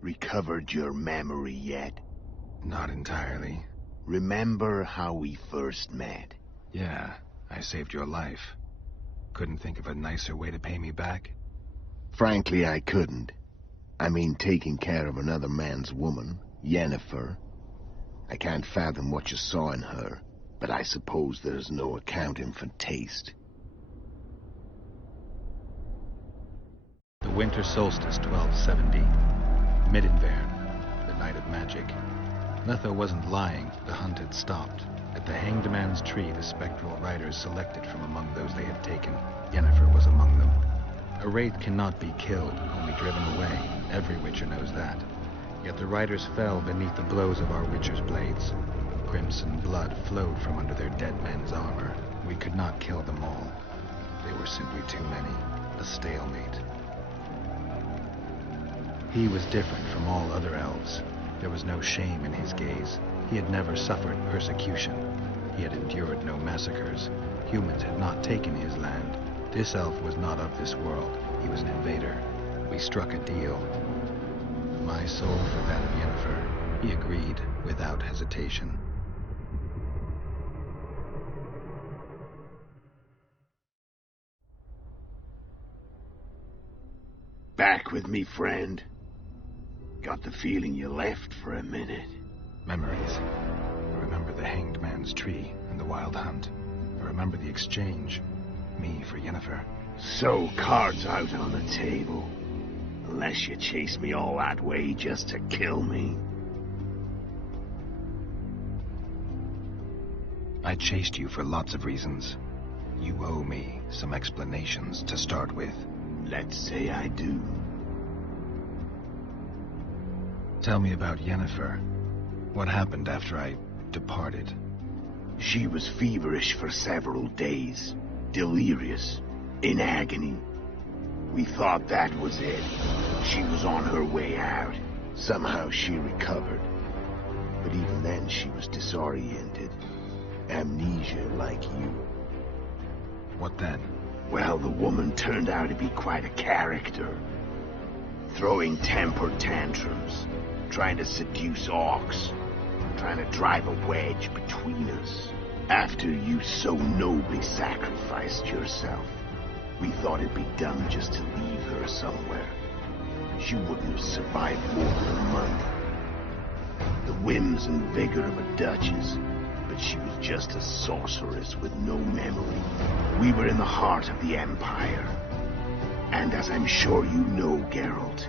Recovered your memory yet? Not entirely. Remember how we first met? Yeah, I saved your life. Couldn't think of a nicer way to pay me back? Frankly, I couldn't. I mean, taking care of another man's woman, Yennefer. I can't fathom what you saw in her, but I suppose there's no accounting for taste. The winter solstice, 1270. Midinvern, the night of magic. Letho wasn't lying, the hunt had stopped. At the Hanged Man's Tree, the spectral riders selected from among those they had taken. Yennefer was among them. A wraith cannot be killed, only driven away. Every Witcher knows that. Yet the riders fell beneath the blows of our Witcher's blades. Crimson blood flowed from under their dead men's armor. We could not kill them all. They were simply too many. A stalemate. He was different from all other elves. There was no shame in his gaze. He had never suffered persecution. He had endured no massacres. Humans had not taken his land. This elf was not of this world. He was an invader. We struck a deal. My soul for that of Yennefer. He agreed without hesitation. Back with me, friend. Got the feeling you left for a minute. Memories. I remember the Hanged Man's Tree and the Wild Hunt. I remember the exchange. Me for Yennefer. So, cards out on the table. Unless you chase me all that way just to kill me. I chased you for lots of reasons. You owe me some explanations to start with. Let's say I do. Tell me about Yennefer. What happened after I departed? She was feverish for several days. Delirious. In agony. We thought that was it. She was on her way out. Somehow she recovered. But even then she was disoriented. amnesia like you. What then? Well, the woman turned out to be quite a character. Throwing temper tantrums, trying to seduce orcs, trying to drive a wedge between us. After you so nobly sacrificed yourself, we thought it'd be dumb just to leave her somewhere. She wouldn't have survived more than a month. The whims and vigor of a duchess, but she was just a sorceress with no memory. We were in the heart of the Empire. And as I'm sure you know, Geralt,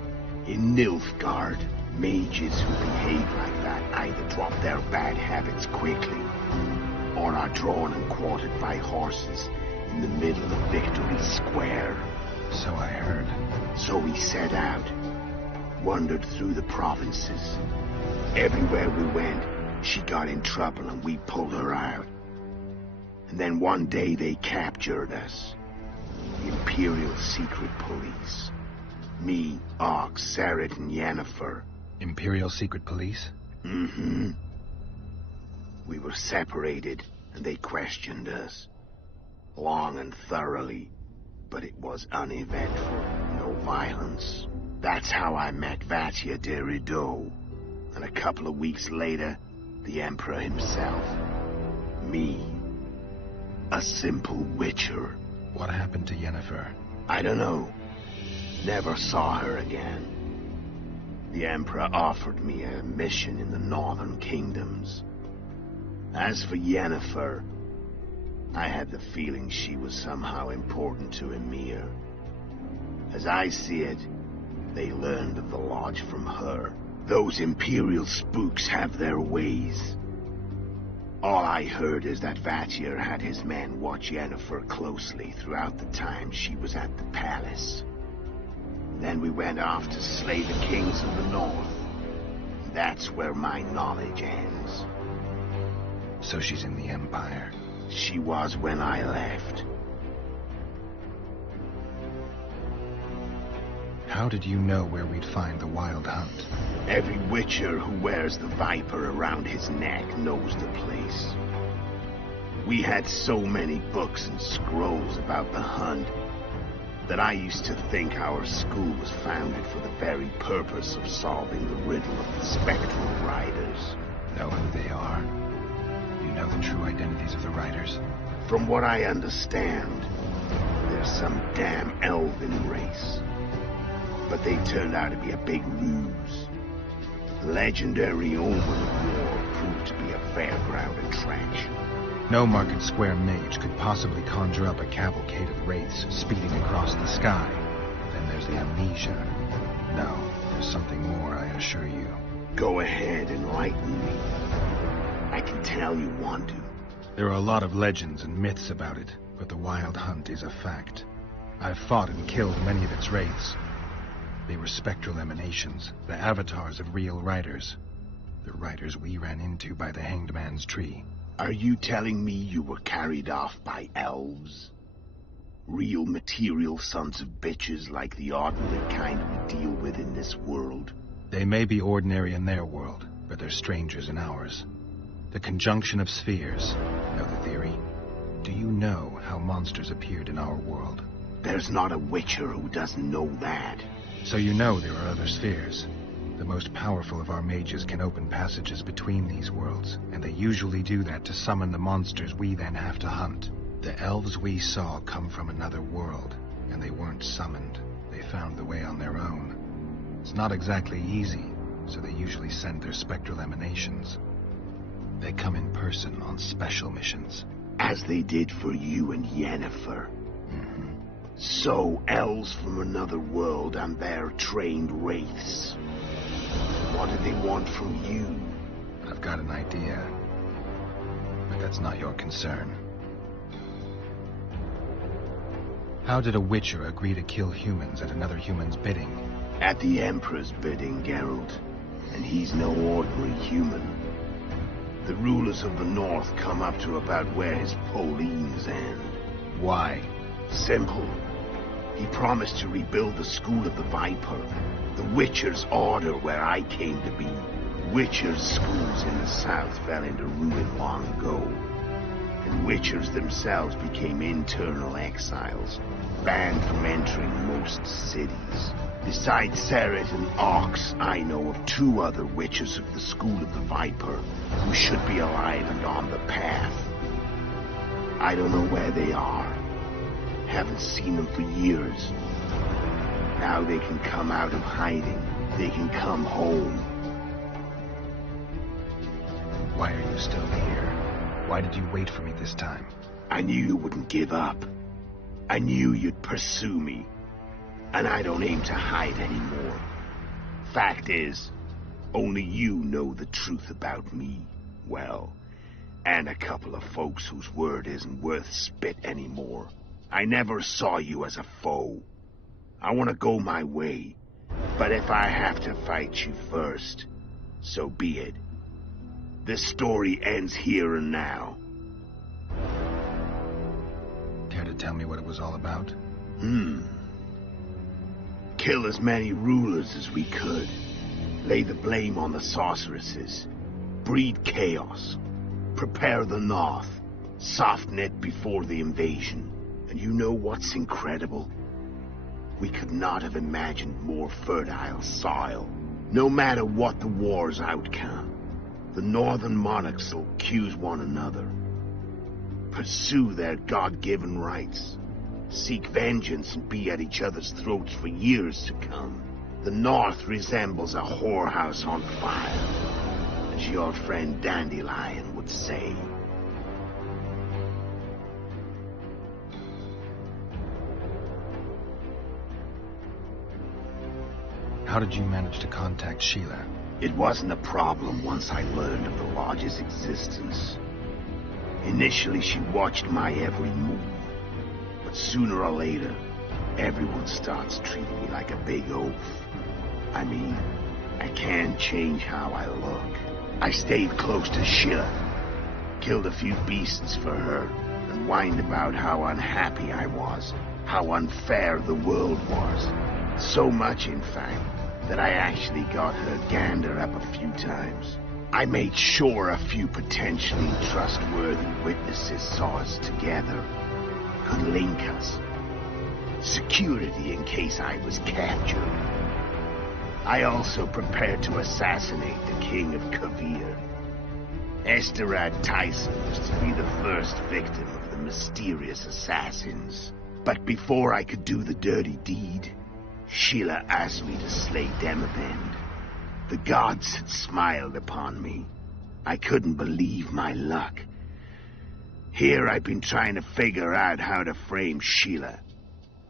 in Nilfgaard, mages who behave like that either drop their bad habits quickly, or are drawn and quartered by horses in the middle of Victory Square. So I heard. So we set out, wandered through the provinces. Everywhere we went, she got in trouble and we pulled her out. And then one day they captured us. The Imperial Secret Police. Me, AoK, Sareth, and Yennefer. Imperial Secret Police? Mm-hmm. We were separated, and they questioned us. Long and thoroughly, but it was uneventful, no violence. That's how I met Vatia de Rideau. And a couple of weeks later, the Emperor himself. Me. A simple witcher. What happened to Yennefer? I don't know. Never saw her again. The Emperor offered me a mission in the northern kingdoms. As for Yennefer, I had the feeling she was somehow important to Emir. As I see it, they learned of the Lodge from her. Those Imperial spooks have their ways. All I heard is that Vatir had his men watch Yennefer closely throughout the time she was at the palace. Then we went off to slay the kings of the north. That's where my knowledge ends. So she's in the Empire? She was when I left. How did you know where we'd find the Wild Hunt? Every witcher who wears the viper around his neck knows the place. We had so many books and scrolls about the hunt that I used to think our school was founded for the very purpose of solving the riddle of the spectral riders. Know who they are? You know the true identities of the riders? From what I understand, they're some damn elven race. But they turned out to be a big ruse. The legendary Omen of War proved to be a fairground attraction. No Market Square mage could possibly conjure up a cavalcade of wraiths speeding across the sky. Then there's the amnesia. No, there's something more, I assure you. Go ahead, enlighten me. I can tell you want to. There are a lot of legends and myths about it, but the Wild Hunt is a fact. I've fought and killed many of its wraiths. They were spectral emanations, the avatars of real riders. The riders we ran into by the Hanged Man's Tree. Are you telling me you were carried off by elves? Real material sons of bitches like the ordinary kind we deal with in this world? They may be ordinary in their world, but they're strangers in ours. The conjunction of spheres. Know the theory? Do you know how monsters appeared in our world? There's not a witcher who doesn't know that. So you know there are other spheres. The most powerful of our mages can open passages between these worlds, and they usually do that to summon the monsters we then have to hunt. The elves we saw come from another world, and they weren't summoned. They found the way on their own. It's not exactly easy, so they usually send their spectral emanations. They come in person on special missions. As they did for you and Yennefer. Mm-hmm. So, elves from another world and their trained wraiths. What do they want from you? I've got an idea, but that's not your concern. How did a witcher agree to kill humans at another human's bidding? At the Emperor's bidding, Geralt. And he's no ordinary human. The rulers of the North come up to about where his Pauline's end. Why? Simple. He promised to rebuild the School of the Viper, the Witcher's Order where I came to be. Witcher's schools in the south fell into ruin long ago. Witchers themselves became internal exiles, banned from entering most cities. Besides Seret and Ox, I know of 2 other witches of the School of the Viper who should be alive and on the path. I don't know where they are. Haven't seen them for years. Now they can come out of hiding. They can come home. Why are you still here? Why did you wait for me this time? I knew you wouldn't give up. I knew you'd pursue me. And I don't aim to hide anymore. Fact is, only you know the truth about me. Well, and a couple of folks whose word isn't worth spit anymore. I never saw you as a foe. I want to go my way. But if I have to fight you first, so be it. This story ends here and now. Care to tell me what it was all about? Kill as many rulers as we could. Lay the blame on the sorceresses. Breed chaos. Prepare the North. Soften it before the invasion. And you know what's incredible? We could not have imagined more fertile soil. No matter what the war's outcome, the northern monarchs will accuse one another. Pursue their God-given rights. Seek vengeance and be at each other's throats for years to come. The North resembles a whorehouse on fire, as your friend Dandelion would say. How did you manage to contact Sheila? It wasn't a problem once I learned of the Lodge's existence. Initially, she watched my every move. But sooner or later, everyone starts treating me like a big oaf. I mean, I can't change how I look. I stayed close to Sheila, killed a few beasts for her, and whined about how unhappy I was, how unfair the world was. So much, in fact, that I actually got her gander up a few times. I made sure a few potentially trustworthy witnesses saw us together, could link us. Security in case I was captured. I also prepared to assassinate the King of Kavir. Esterad Tyson was to be the first victim of the mysterious assassins. But before I could do the dirty deed, Sheila asked me to slay Demavend. The gods had smiled upon me. I couldn't believe my luck. Here I've been trying to figure out how to frame Sheila.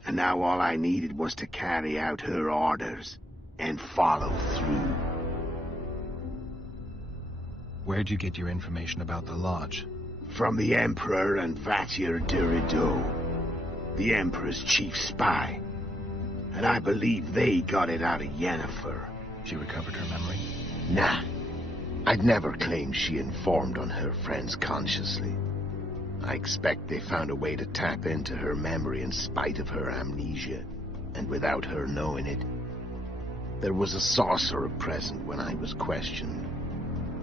And now all I needed was to carry out her orders and follow through. Where'd you get your information about the Lodge? From the Emperor and Vatir Durido, the Emperor's chief spy. And I believe they got it out of Yennefer. She recovered her memory? Nah. I'd never claimed she informed on her friends consciously. I expect they found a way to tap into her memory in spite of her amnesia, and without her knowing it. There was a sorcerer present when I was questioned.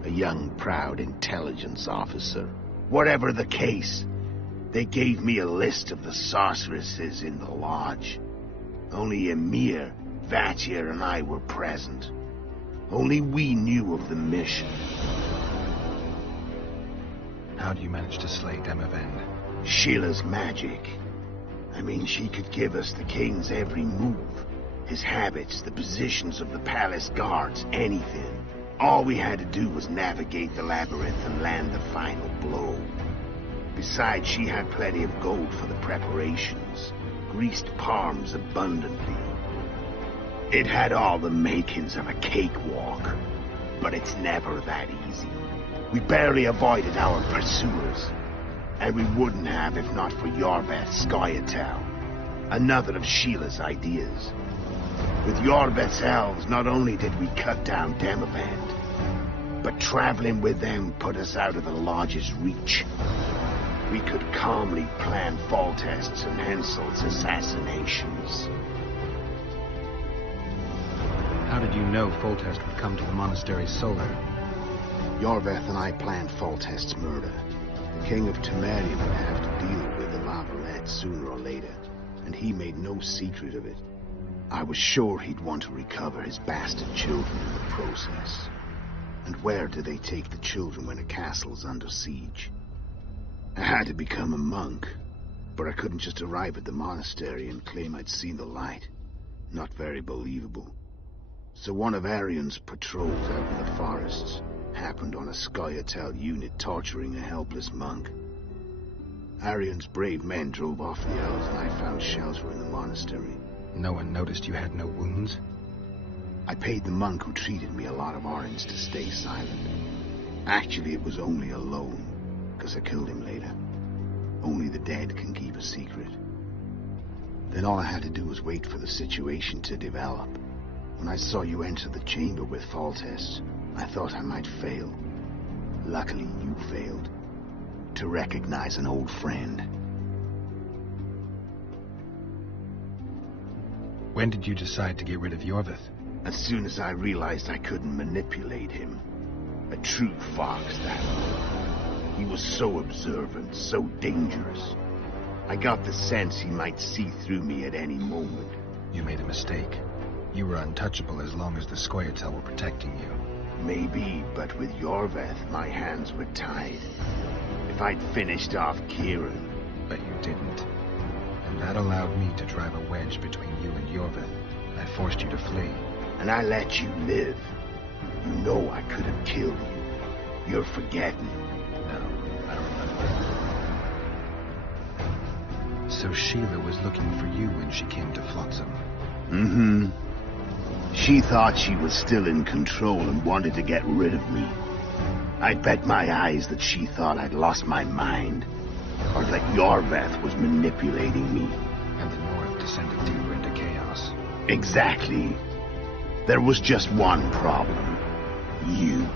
A young, proud intelligence officer. Whatever the case, they gave me a list of the sorceresses in the Lodge. Only Emir, Vatir, and I were present. Only we knew of the mission. How do you manage to slay Demavend? Sheila's magic. I mean, she could give us the king's every move. His habits, the positions of the palace guards, anything. All we had to do was navigate the labyrinth and land the final blow. Besides, she had plenty of gold for the preparations. Greased palms abundantly. It had all the makings of a cakewalk, but it's never that easy. We barely avoided our pursuers, and we wouldn't have if not for Iorveth Skoyatel, another of Sheila's ideas. With Iorveth's elves, not only did we cut down Demavend, but traveling with them put us out of the Lodge's reach. We could calmly plan Foltest's and Hensel's assassinations. How did you know Foltest would come to the monastery's solar? Iorveth and I planned Foltest's murder. The King of Temeria would have to deal with the Lavalette sooner or later, and he made no secret of it. I was sure he'd want to recover his bastard children in the process. And where do they take the children when a castle's under siege? I had to become a monk, but I couldn't just arrive at the monastery and claim I'd seen the light. Not very believable. So one of Arion's patrols out in the forests happened on a Scoia'tael unit torturing a helpless monk. Arion's brave men drove off the elves and I found shelter in the monastery. No one noticed you had no wounds? I paid the monk who treated me a lot of orange to stay silent. Actually, it was only a loan, because I killed him later. Only the dead can keep a secret. Then all I had to do was wait for the situation to develop. When I saw you enter the chamber with Foltest, I thought I might fail. Luckily, you failed. To recognize an old friend. When did you decide to get rid of Iorveth? As soon as I realized I couldn't manipulate him. A true fox, that was. He was so observant, so dangerous. I got the sense he might see through me at any moment. You made a mistake. You were untouchable as long as the Scoia'tael were protecting you. Maybe, but with Iorveth, my hands were tied. If I'd finished off Kieran... But you didn't. And that allowed me to drive a wedge between you and Iorveth. I forced you to flee. And I let you live. You know I could have killed you. You're forgetting. No, I remember. So Sheila was looking for you when she came to Flotsam. Mm-hmm. She thought she was still in control and wanted to get rid of me. I bet my eyes that she thought I'd lost my mind. Or that Iorveth was manipulating me. And the North descended deeper into chaos. Exactly. There was just one problem. You.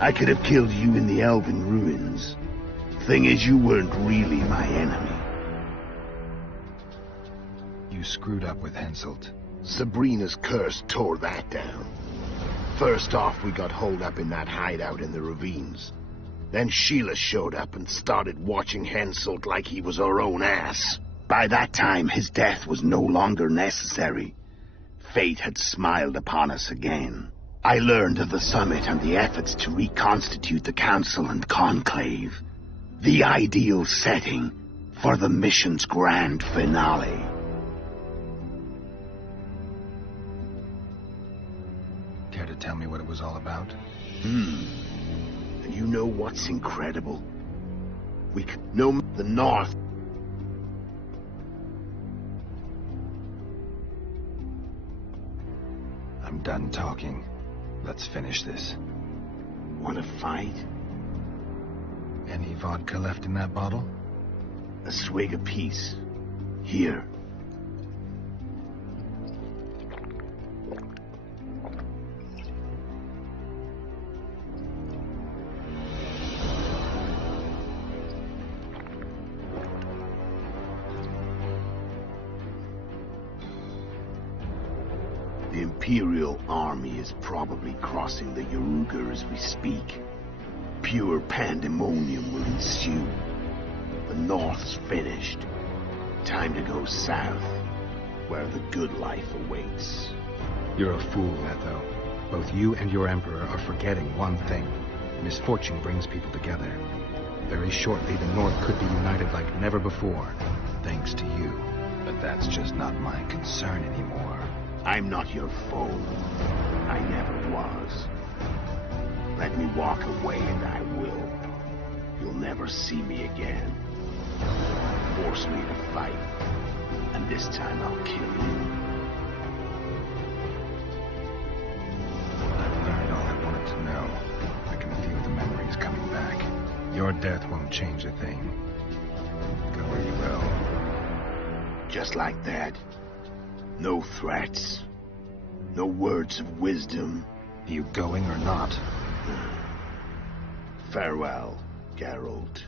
I could have killed you in the Elven ruins. Thing is, you weren't really my enemy. You screwed up with Henselt. Sabrina's curse tore that down. First off, we got holed up in that hideout in the ravines. Then Sheila showed up and started watching Henselt like he was her own ass. By that time, his death was no longer necessary. Fate had smiled upon us again. I learned of the summit and the efforts to reconstitute the council and conclave. The ideal setting for the mission's grand finale. Care to tell me what it was all about? And you know what's incredible? We could know the North. I'm done talking. Let's finish this. Want to fight? Any vodka left in that bottle? A swig apiece. Here. The Imperial army is probably crossing the Yaruga as we speak. Pure pandemonium will ensue. The North's finished. Time to go south, where the good life awaits. You're a fool, Letho. Both you and your Emperor are forgetting one thing. Misfortune brings people together. Very shortly, the North could be united like never before, thanks to you. But that's just not my concern anymore. I'm not your foe. I never was. Let me walk away and I will. You'll never see me again. Force me to fight, and this time I'll kill you. I've learned all I wanted to know. I can feel the memories coming back. Your death won't change a thing. Go where you will. Just like that. No threats. No words of wisdom. You going or not? Farewell, Geralt.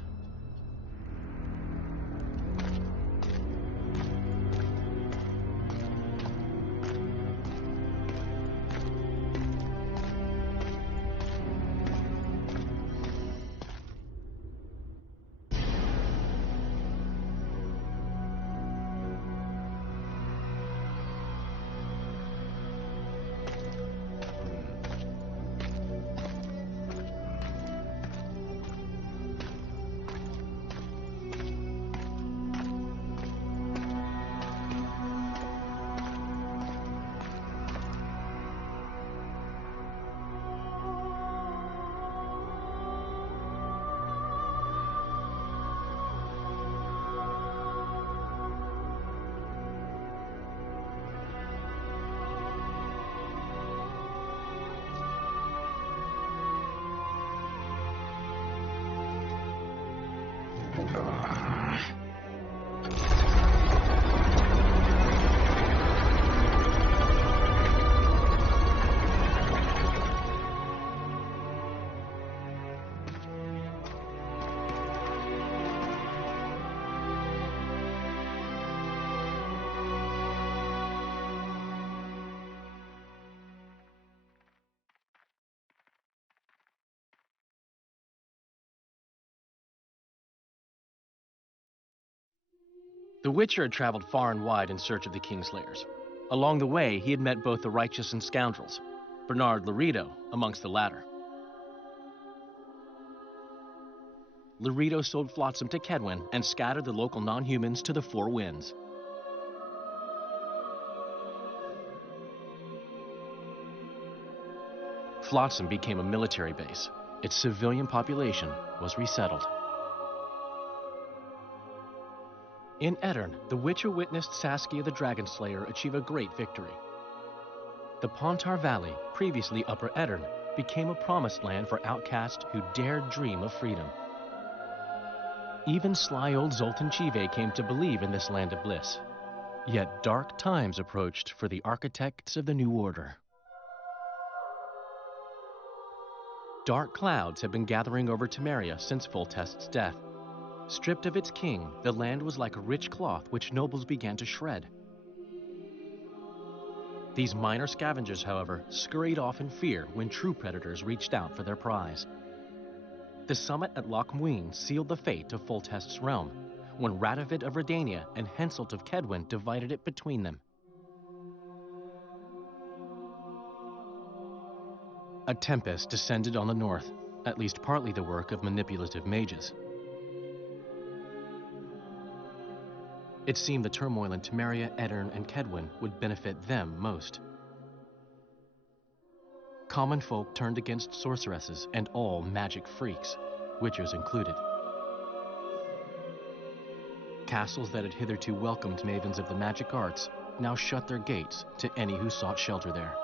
The Witcher had traveled far and wide in search of the Kingslayers. Along the way, he had met both the righteous and scoundrels, Bernard Laredo amongst the latter. Laredo sold Flotsam to Kedwin and scattered the local non-humans to the four winds. Flotsam became a military base. Its civilian population was resettled. In Edirn, the Witcher witnessed Saskia the Dragonslayer achieve a great victory. The Pontar Valley, previously Upper Edirn, became a promised land for outcasts who dared dream of freedom. Even sly old Zoltan Chive came to believe in this land of bliss. Yet dark times approached for the architects of the New Order. Dark clouds had been gathering over Temeria since Foltest's death. Stripped of its king, the land was like a rich cloth which nobles began to shred. These minor scavengers, however, scurried off in fear when true predators reached out for their prize. The summit at Loc Muinne sealed the fate of Foltest's realm, when Radovid of Redania and Henselt of Kedwin divided it between them. A tempest descended on the north, at least partly the work of manipulative mages. It seemed the turmoil in Temeria, Edirn, and Kedwin would benefit them most. Common folk turned against sorceresses and all magic freaks, witchers included. Castles that had hitherto welcomed mavens of the magic arts now shut their gates to any who sought shelter there.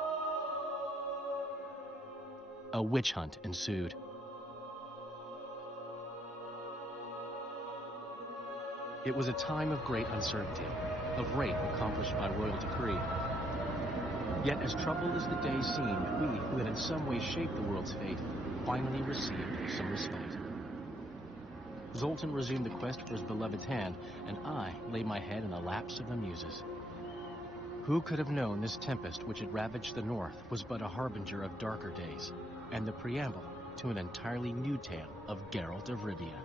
A witch hunt ensued. It was a time of great uncertainty, of rape accomplished by royal decree. Yet as troubled as the day seemed, we, who had in some way shaped the world's fate, finally received some respite. Zoltan resumed the quest for his beloved's hand, and I laid my head in the laps of the muses. Who could have known this tempest which had ravaged the north was but a harbinger of darker days, and the preamble to an entirely new tale of Geralt of Rivia?